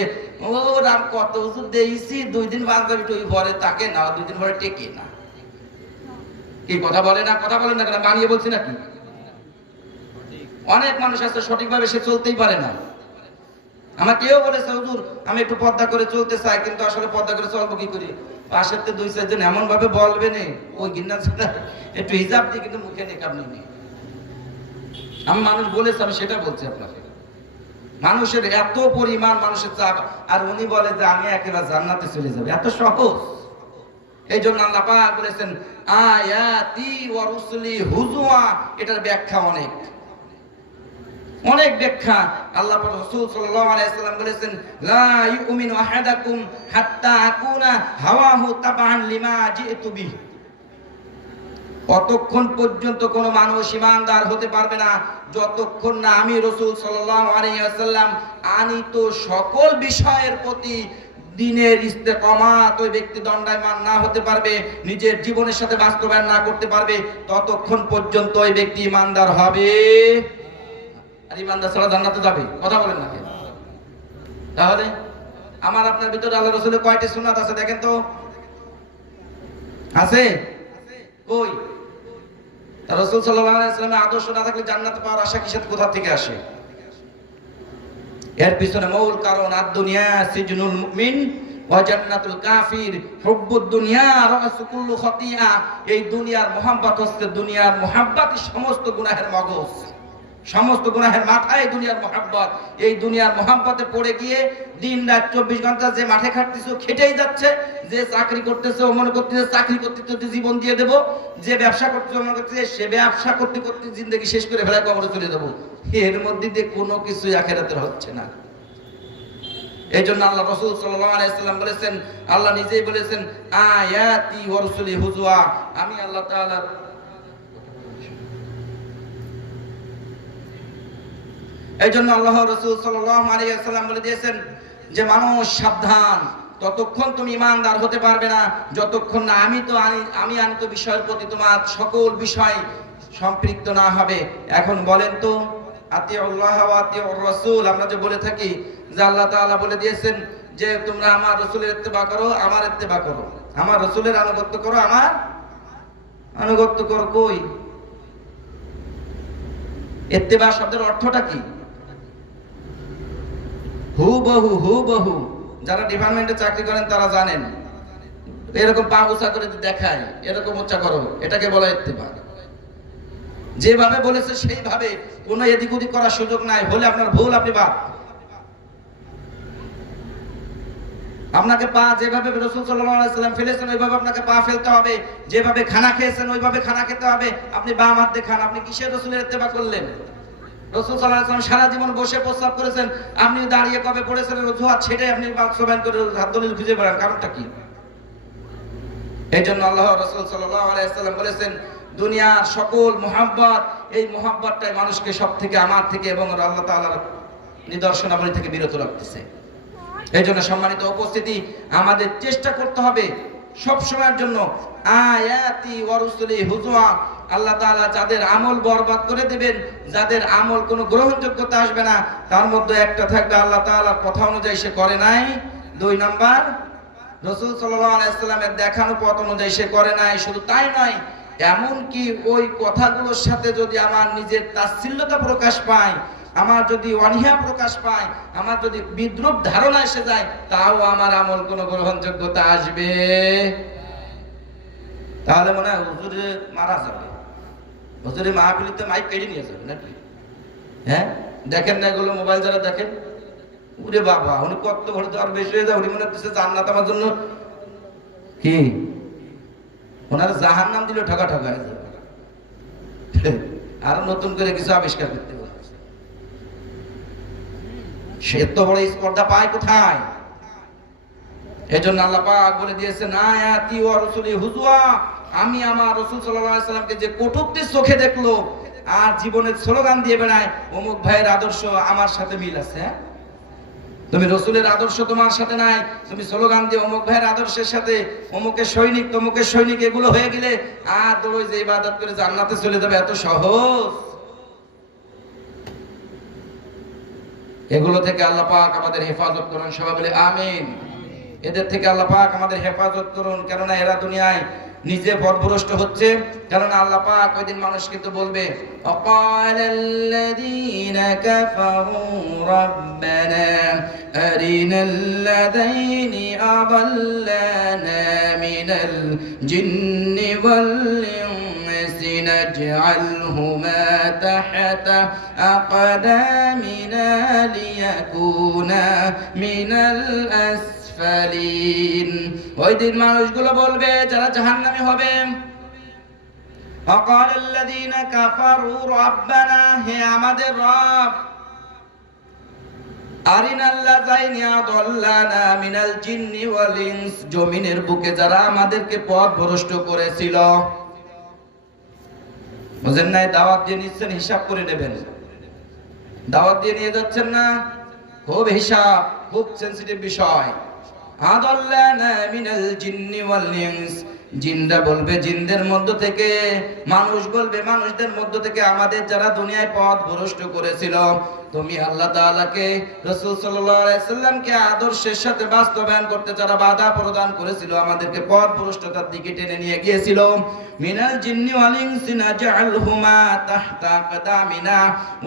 ও রাম কত হুজুর দেইছি, 2 দিন বাঁধাবি টই ভরে তাকে না, 2 দিন ভরে টেকে না। কি কথা বলে না? কথা বলেন না কেন? বানিয়ে বলছি নাকি? অনেক মানুষ আছে সঠিকভাবে সে চলতেই পারে না। আমার কেউ বলেছে হুজুর আমি একটু পর্দা করে চলতে চাই, কিন্তু আসলে পর্দা করে চলবো কি করি? পাশের তো 2-4 জন এমন ভাবে বলবে না, ওই গিন্না ছেলে একটু হিজাব দিয়ে কিন্তু মুখে নিকাব নিয়ে। আমি মানুষ বলেছে, আমি সেটা বলছি আপনাকে। মানুষের এত পরিমাণ মানুষের চাপ, আর উনি বলে যে আমি একেবারে জান্নাতে চলে যাবে, এত সহজ। এই জন্য আল্লাহ পাক বলেছেন আয়াতি ওয়া রুসুলি হুজুয়া। এটার ব্যাখ্যা অনেক অনেক ব্যাখ্যা। আল্লাহ রাসূল সাল্লাল্লাহু আলাইহি ওয়াসাল্লাম বলেছেন লা ইউমিনু আহাদাকুম হাত্তা আকুনা হাওয়াহু তাবান লিমা জিতু বিহি। ততক্ষণ পর্যন্ত কোনো মানুষ ঈমানদার হতে পারবে না যতক্ষণ না আমি রাসূল সাল্লাল্লাহু আলাইহি ওয়াসাল্লাম আনিত সকল বিষয়ের প্রতি দিনের ইস্তেকামাত ওই ব্যক্তি দণ্ডায়মান না হতে পারবে, নিজের জীবনের সাথে বাস্তবায়ন না করতে পারবে, ততক্ষণ পর্যন্ত ওই ব্যক্তি ঈমানদার হবে। আর ঈমানদার ছাড়া জান্নাতে যাবে? কথা বলেন না। তাহলে আমার আপনার ভিতরে আল্লাহ রাসূলের কয়টি সুন্নাত আছে দেখেন তো? আছে? কই? রাসূল সাল্লাল্লাহু আলাইহি ওয়াসাল্লামের আদর্শ না থাকলে জান্নাত পাওয়ার আশা কিসের, কোথা থেকে আসে? এর পিছনে মূল কারণ আদ-দুনিয়া সিজনুল মুমিন ওয়া জান্নাতুল কাফির। হুব্বুদ দুনিয়া রাসু কুল্লু খাতিয়া। এই দুনিয়ার মোহাব্বত হচ্ছে, দুনিয়ার মোহাব্বতই সমস্ত গুনাহের মগজ, সমস্ত গুনাহের মাথায় দুনিয়ার মোহাব্বত। এই দুনিয়ার মোহাব্বতে পড়ে গিয়ে দিন রাত 24 ঘন্টা যে মাঠে খাটতেছে খেটেই যাচ্ছে, যে চাকরি করতেছে ও মনে করতেছে চাকরি করতে করতে জীবন দিয়ে দেব, যে ব্যবসা করতেছে মনে করতেছে সে ব্যবসা করতে করতে জিন্দেগি শেষ করে ফেলায় কবরে চলে দেবো। এর মধ্যে দিয়ে কোনো কিছুই আখিরাতের হচ্ছে না। এই জন্য আল্লাহ রাসূল সাল্লাল্লাহু আলাইহি ওয়াসাল্লাম বলেছেন, আল্লাহ নিজেই বলেছেন আয়াতি ওয়া রুসুলি হুজুয়া। আমি আল্লাহ তাআলা এই জন্য আল্লাহ রাসূল সাল্লাল্লাহু আলাইহি ওয়াসাল্লাম বলে দিয়েছেন যে মানুষ সাবধান, ততক্ষণ তুমি ঈমানদার হতে পারবে না যতক্ষণ না আমি আনিত বিষয়ের প্রতি তোমার সকল বিষয় সম্পৃক্ত না হবে। এখন বলেন তো আতিউল্লাহ ওয়া আতিউর রাসূল, আমরা যে বলে থাকি যে আল্লাহ তাআলা বলে দিয়েছেন যে তোমরা আমার রাসূলের ইত্তেবা করো, আমার ইত্তেবা করো, আমার রাসূলের আনুগত্য করো, আমার আনুগত্য করো। কই? ইত্তেবা শব্দের অর্থটা কি? হুবহু। যারা ডিপার্টমেন্টে চাকরি করেন তারা জানেন, এরকম পা উঁচা করে দেখায়, এরকম উঁচা করো, এটাকে বলা ইত্তেবা। যেভাবে বলেছে সেইভাবে, কোনো এদিক ওদিক করার সুযোগ নাই, হলে আপনার ভুল, আপনি বাদ। আপনাকে পা যেভাবে রাসূল সাল্লাল্লাহু আলাইহি ওয়াসাল্লাম ফেলেছেন ওইভাবে আপনাকে পা ফেলতে হবে, যেভাবে খানা খেয়েছেন ওইভাবে খানা খেতে হবে। আপনি বাম হাত দিয়ে খান, আপনি কিসের রাসূলের ইত্তেবা করলেন? রাসূল সাল্লাল্লাহু আলাইহি ওয়াসাল্লাম সারা জীবন বসে প্রস্রাব করেছেন, আপনি দাঁড়িয়ে কবে পড়েছেন? হাত ছেড়ে আপনি বাস্তবায়ন করে হাত দলিল খুঁজে বেড়ান, কারণটা কি? এই জন্য আল্লাহ রাসূল সাল্লাল্লাহু আলাইহি ওয়াসাল্লাম বলেছেন দুনিয়ার সকল মুহাব্বত, এই মুহাব্বতটাই মানুষকে সব থেকে আমার থেকে এবং আল্লাহ তাআলার নিদর্শনাবলী থেকে বিরত রাখতেছে। এই জন্য সম্মানিত উপস্থিতি, আমাদের চেষ্টা করতে হবে সব সময়ের জন্য আয়াতি ওয়া রুসুলি হুজুয়া, আল্লাহ তাআলা যাদের আমল বরবাদ করে দিবেন, যাদের আমল কোনো গ্রহণযোগ্যতা আসবে না, তার মধ্যে একটা থাকবে আল্লাহ তাআলার কথা অনুযায়ী সে করে নাই। 2 নাম্বার, রাসূল সাল্লাল্লাহু আলাইহি সাল্লামের দেখানো পথ অনুযায়ী সে করে নাই। শুধু তাই নয়, এমন কি ওই কথাগুলোর সাথে যদি আমার নিজের তাচ্ছিল্যতা প্রকাশ পায়, আমার যদি অনীহা প্রকাশ পায়, আমার যদি বিদ্রুপ ধারণা এসে যায়, তাও আমার আমল কোনো গ্রহণযোগ্যতা আসবে? তাহলে মনে হয় হুজুরে মারা যাবে, হুজুরে মাহফিলিতে মাইক কেটে নিয়ে যাবে নাকি? হ্যাঁ, দেখেন না এগুলো মোবাইল যারা দেখেন, উরে বাবা উনি কত বড় জ্বর বেশি হয়ে যায়, উনি মনে হচ্ছে জান্নাত আমার জন্য কি, ওনার জাহান্নাম দিলে ঠকা ঠকা হয়ে যাবে। আর নতুন করে কিছু আবিষ্কার করতে হবে, সে তো বড় স্পর্ধা পায় কোথায়? এজন্য আল্লাহ পাক বলে দিয়েছেন আয়াতি ওয়া রুসুলি হুজুয়া, আমি আমার রাসূল সাল্লাল্লাহু আলাইহি সাল্লামকে যে কটূক্তির চোখে দেখলো আর জীবনের স্লোগান দিয়ে বেড়ায়, অমুক ভাইয়ের আদর্শ আমার সাথে মিল আছে। তুমি রাসূলের আদর্শ তোমার সাথে নাই, তুমি স্লোগান দিয়ে অমুক ভাইয়ের আদর্শের সাথে অমুকের সৈনিক তমুকের সৈনিক এগুলো হয়ে গেলে আর দৌড়ে যে ইবাদত করে জান্নাতে চলে যাবে, এত সহজ? এগুলো থেকে আল্লাহ পাক আমাদের হেফাজত করুন, সবাই বলে আমিন। এদের থেকে আল্লাহ পাক আমাদের হেফাজত করুন, কেননা এরা দুনিয়ায় নিজে পথভ্রষ্ট হচ্ছে। কেননা আল্লাহ পাক ওই দিন মানুষ কিন্তু বলবে অকালাল্লাযীনা কাফারু রাব্বানা আরিনাল্লাযাইনি আযাল্লানা মিনাল জিন্নি ওয়াল ইনসি নাজআলহুমা তাহতা আকদামিনা লিয়াকুনা মিনাল আসফালিন। ওই দিন মানুষগুলো বলবে যারা জাহান্নামী হবে, অকালাল্লাযীনা কাফারু রাব্বানা, হে আমাদের রব, আরিনাল্লাযাইনি আযাল্লানা মিনাল জিন্নি ওয়াল ইনস, জমিনের বুকে যারা আমাদেরকে পথভ্রষ্ট করেছিল। বুঝেন নাই? দাওয়াত দিয়ে নিচ্ছেন, হিসাব করে নেবেন। দাওয়াত দিয়ে নিয়ে যাচ্ছেন না, খুব হিসাব, খুব সেনসিটিভ বিষয়। আযাল্লানা মিনাল জিন্নি ওয়াল ইনস, জিনরা বলবে জিনদের মধ্য থেকে, মানুষ বলবে মানুষদের মধ্য থেকে, আমাদের যারা দুনিয়ায় পথ ভ্রষ্ট করেছিল, তুমি আল্লাহ তাআলাকে রাসূল সাল্লাল্লাহু আলাইহি সাল্লামকে আদর্শের সাথে বাস্তবায়ন করতে যারা বাধা প্রদান করেছিল, আমাদেরকে পথ ভ্রষ্টতার দিকে টেনে নিয়ে গিয়েছিল, মিনাল জিন্নি ওয়াল ইনসি নাজআলহুমা তাহতা আকদামিনা,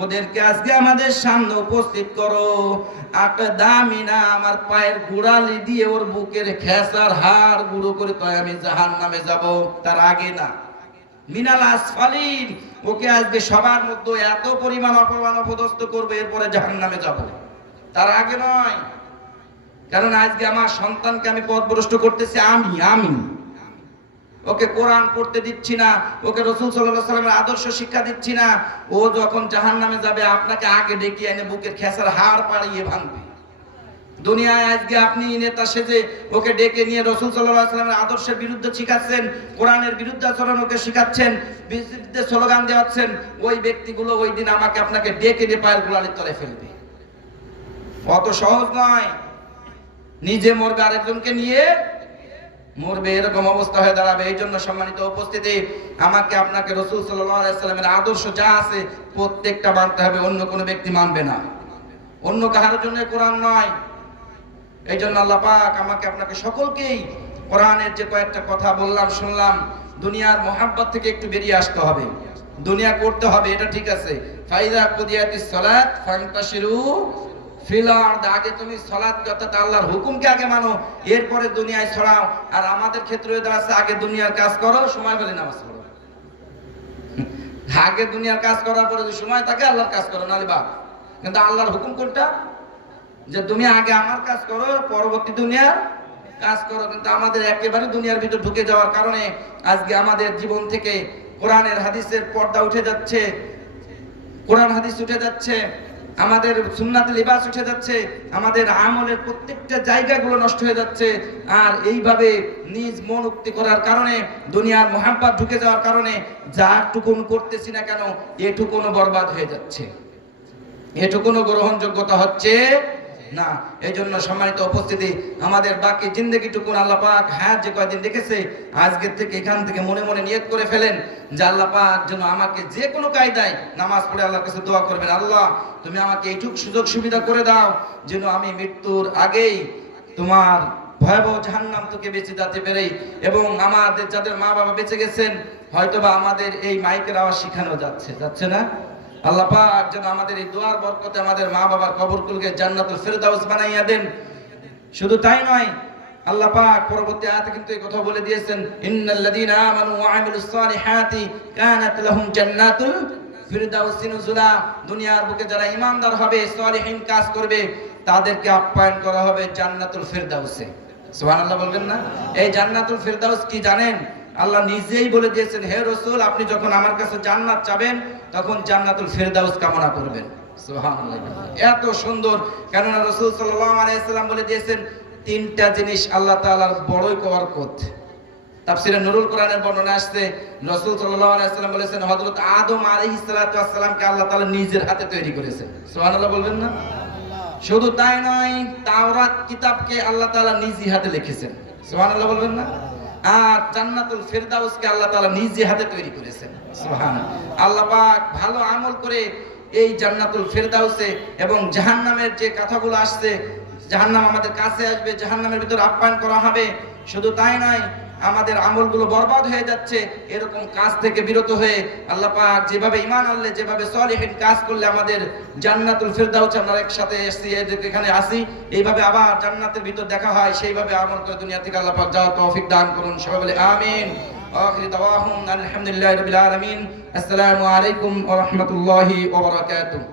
ওদেরকে আজকে আমাদের সামনে উপস্থিত করো। আকদামিনা, আমার পায়ের গোড়ালি দিয়ে ওর বুকের খেসার হাড় গুঁড়ো করে তো আমি জাহান্নামে যাব, তার আগে না। মিনাল আসফালিন, ওকে আজকে সবার মধ্যে এত পরিমাণ অপমান অপদস্থ করবে, এরপরে জাহান্নামে যাব, তার আগে নয়। কারণ আজকে আমার সন্তানকে আমি পথভ্রষ্ট করতেছি, আমি ওকে কোরআন পড়তে দিচ্ছি না, ওকে রাসূল সাল্লাল্লাহু আলাইহি ওয়াসাল্লামের আদর্শ শিক্ষা দিচ্ছি না। ও যখন জাহান্নামে যাবে আপনাকে আগে ডেকে এনে বুকের খেসার হাড় পাড়িয়ে ভাঙবে। দুনিয়ায় আজকে আপনি নেতা সেজে ওকে ডেকে নিয়ে রাসূল সাল্লাল্লাহু আলাইহি ওয়াসাল্লামের আদর্শের বিরুদ্ধে শিখাচ্ছেন, কোরআনের বিরুদ্ধে আচরণ ওকে শিখাচ্ছেন, বিরুদ্ধে স্লোগান দেওয়াচ্ছেন, ওই ব্যক্তিগুলো ওই দিন আমাকে আপনাকে ডেকে নিয়ে পায়ের গোড়ালির তলায় ফেলবে। অত সহজ নয়। নিজে মরবে, আরেকজনকে নিয়ে মরবে, এরকম অবস্থা হয়ে দাঁড়াবে। এই জন্য সম্মানিত উপস্থিতি, আমাকে আপনাকে রাসূল সাল্লাল্লাহু আলাইহি ওয়াসাল্লামের আদর্শ যা আছে প্রত্যেকটা মানতে হবে, অন্য কোনো ব্যক্তি মানবে না, অন্য কারোর জন্য কোরআন নয়। এই জন্য আল্লাহ পাক আমাকে আপনাকে সকলকেই কোরআনের যে কয়েকটা কথা বললাম শুনলাম, দুনিয়ার মহাব্বত থেকে একটু বেরিয়ে আসতে হবে, দুনিয়া করতে হবে, এটা ঠিক আছে। ফাইদা কুদিয়াতিস সালাত ফান্তাশিরু ফিল আরদ, আগে তুমি সালাত অর্থাৎ আল্লাহর হুকুমকে আগে মানো, এরপরে দুনিয়ায় ছড়াও। আর আমাদের ক্ষেত্রে এটা আছে আগে দুনিয়ার কাজ করো, সময় পেলে নামাজ পড়ো। আগে দুনিয়ার কাজ করার পরে যদি সময় থাকে আল্লাহর কাজ করো, নালে বাদ। কিন্তু আল্লাহর হুকুম কোনটা? যে তুমি আগে আমার কাজ করো, পরবর্তী দুনিয়ার কাজ করো। কিন্তু আমাদের একেবারে দুনিয়ার ভিতর ঢুকে যাওয়ার কারণে আজকে আমাদের জীবন থেকে কোরআনের হাদিসের পর্দা উঠে যাচ্ছে, কোরআন হাদিস উঠে যাচ্ছে, আমাদের সুন্নাতে লিবাস উঠে যাচ্ছে, আমাদের আমলের প্রত্যেকটা জায়গাগুলো নষ্ট হয়ে যাচ্ছে। আর এইভাবে নিজ মন উক্তি করার কারণে, দুনিয়ার মহাব্বত ঢুকে যাওয়ার কারণে যা টুকুন করতেছি না কেন, এটুকুনও বরবাদ হয়ে যাচ্ছে। এটুকুনো গ্রহণযোগ্যতা হচ্ছে না। এই জন্য সম্মানিত উপস্থিতি, আমাদের বাকি জিন্দগিটুকুন আল্লাহ পাক হায়াত যে কয়দিন রেখেছে, আজকের থেকে এখান থেকে মনে মনে নিয়ত করে ফেলেন যে আল্লাহ পাক যেন আমাকে যে কোনো কায়দায় নামাজ পড়ে আল্লাহর কাছে দোয়া করবেন, আল্লাহ তুমি আমাকে এইটুক সুযোগ সুবিধা করে দাও যেন আমি মৃত্যুর আগেই তোমার ভয়াবহ জাহান্নাম থেকে বেঁচে যেতে পেরে, এবং আমাদের যাদের মা বাবা বেঁচে গেছেন, হয়তোবা আমাদের এই মাইকের আওয়াজ শিখানো যাচ্ছে না, আল্লাহ পাক যেন আমাদের এই দোয়ার বরকতে আমাদের মা বাবার কবরগুলোকে জান্নাতুল ফেরদাউস বানাইয়া দেন। শুধু তাই নয়, আল্লাহ পাক পরবর্তী আয়াতে কিন্তু এই কথা বলে দিয়েছেন, ইন্নাল্লাযীনা আমানু ওয়া আমিলুস সালিহাতি কানাত লাহুম জান্নাতুল ফিরদাউসি নুজুলা। দুনিয়ার বুকে যারা ঈমানদার হবে, সালিহিন কাজ করবে, তাদেরকে আপ্যায়ন করা হবে জান্নাতুল ফিরদাউসে। সুবহানাল্লাহ বলবেন না? এই জান্নাতুল ফিরদাউস কি জানেন? আল্লাহ নিজেই বলে দিয়েছেন, হে রাসূল আপনি যখন আমার কাছে জান্নাত চাবেন তখন জান্নাতুল ফিরদাউস কামনা করবেন। সুবহানাল্লাহ। এত সুন্দর, কেননা রাসূল সাল্লাল্লাহু আলাইহি সাল্লাম বলে দিয়েছেন তিনটা জিনিস আল্লাহ তাআলার বড়ই বরকত। তাফসীরে নুরুল কোরআনের বর্ণনা আসছে, রাসূল সাল্লাল্লাহু আলাইহি সাল্লাম বলেছেন হযরত আদম আলাইহিস সালাতু ওয়াস সালামকে আল্লাহ তাআলা নিজের হাতে তৈরি করেছেন। সুবহানাল্লাহ বলবেন না? শুধু তাই নয়, তাওরাত কিতাবকে আল্লাহ তাআলা নিজে হাতে লিখেছেন। সুবহানাল্লাহ বলবেন না? আর জান্নাতুল ফিরদাউসকে আল্লাহ তাআলা নিজে হাতে তৈরি করেছেন। সুবহানাল্লাহ। আল্লাহ পাক ভালো আমল করে এই জান্নাতুল ফিরদাউসে, এবং জাহান্নামের যে কথাগুলো আসছে, জাহান্নাম আমাদের কাছে আসবে, জাহান্নামের ভিতর আপ্যায়ন করা হবে, শুধু তাই নয় আমাদের আমলগুলো বরবাদ হয়ে যাচ্ছে, এরকম কাজ থেকে বিরত হয়ে আল্লাহ পাক যেভাবে ঈমান আনলে, যেভাবে সলিহিন কাজ করলে আমাদের জান্নাতুল ফিরদাউস আমরা একসাথে এখানে আসি, এইভাবে আবার জান্নাতের ভিতর দেখা হয়, সেইভাবে আমল করে দুনিয়া থেকে আল্লাহ পাক যাওয়ার তৌফিক দান করুন। সবাই বলে আমিন। আখির দাওয়াহুম আলহামদুলিল্লাহি রাব্বিল আলামিন। আসসালামু আলাইকুম ওয়া রাহমাতুল্লাহি ওয়া বারাকাতুহু।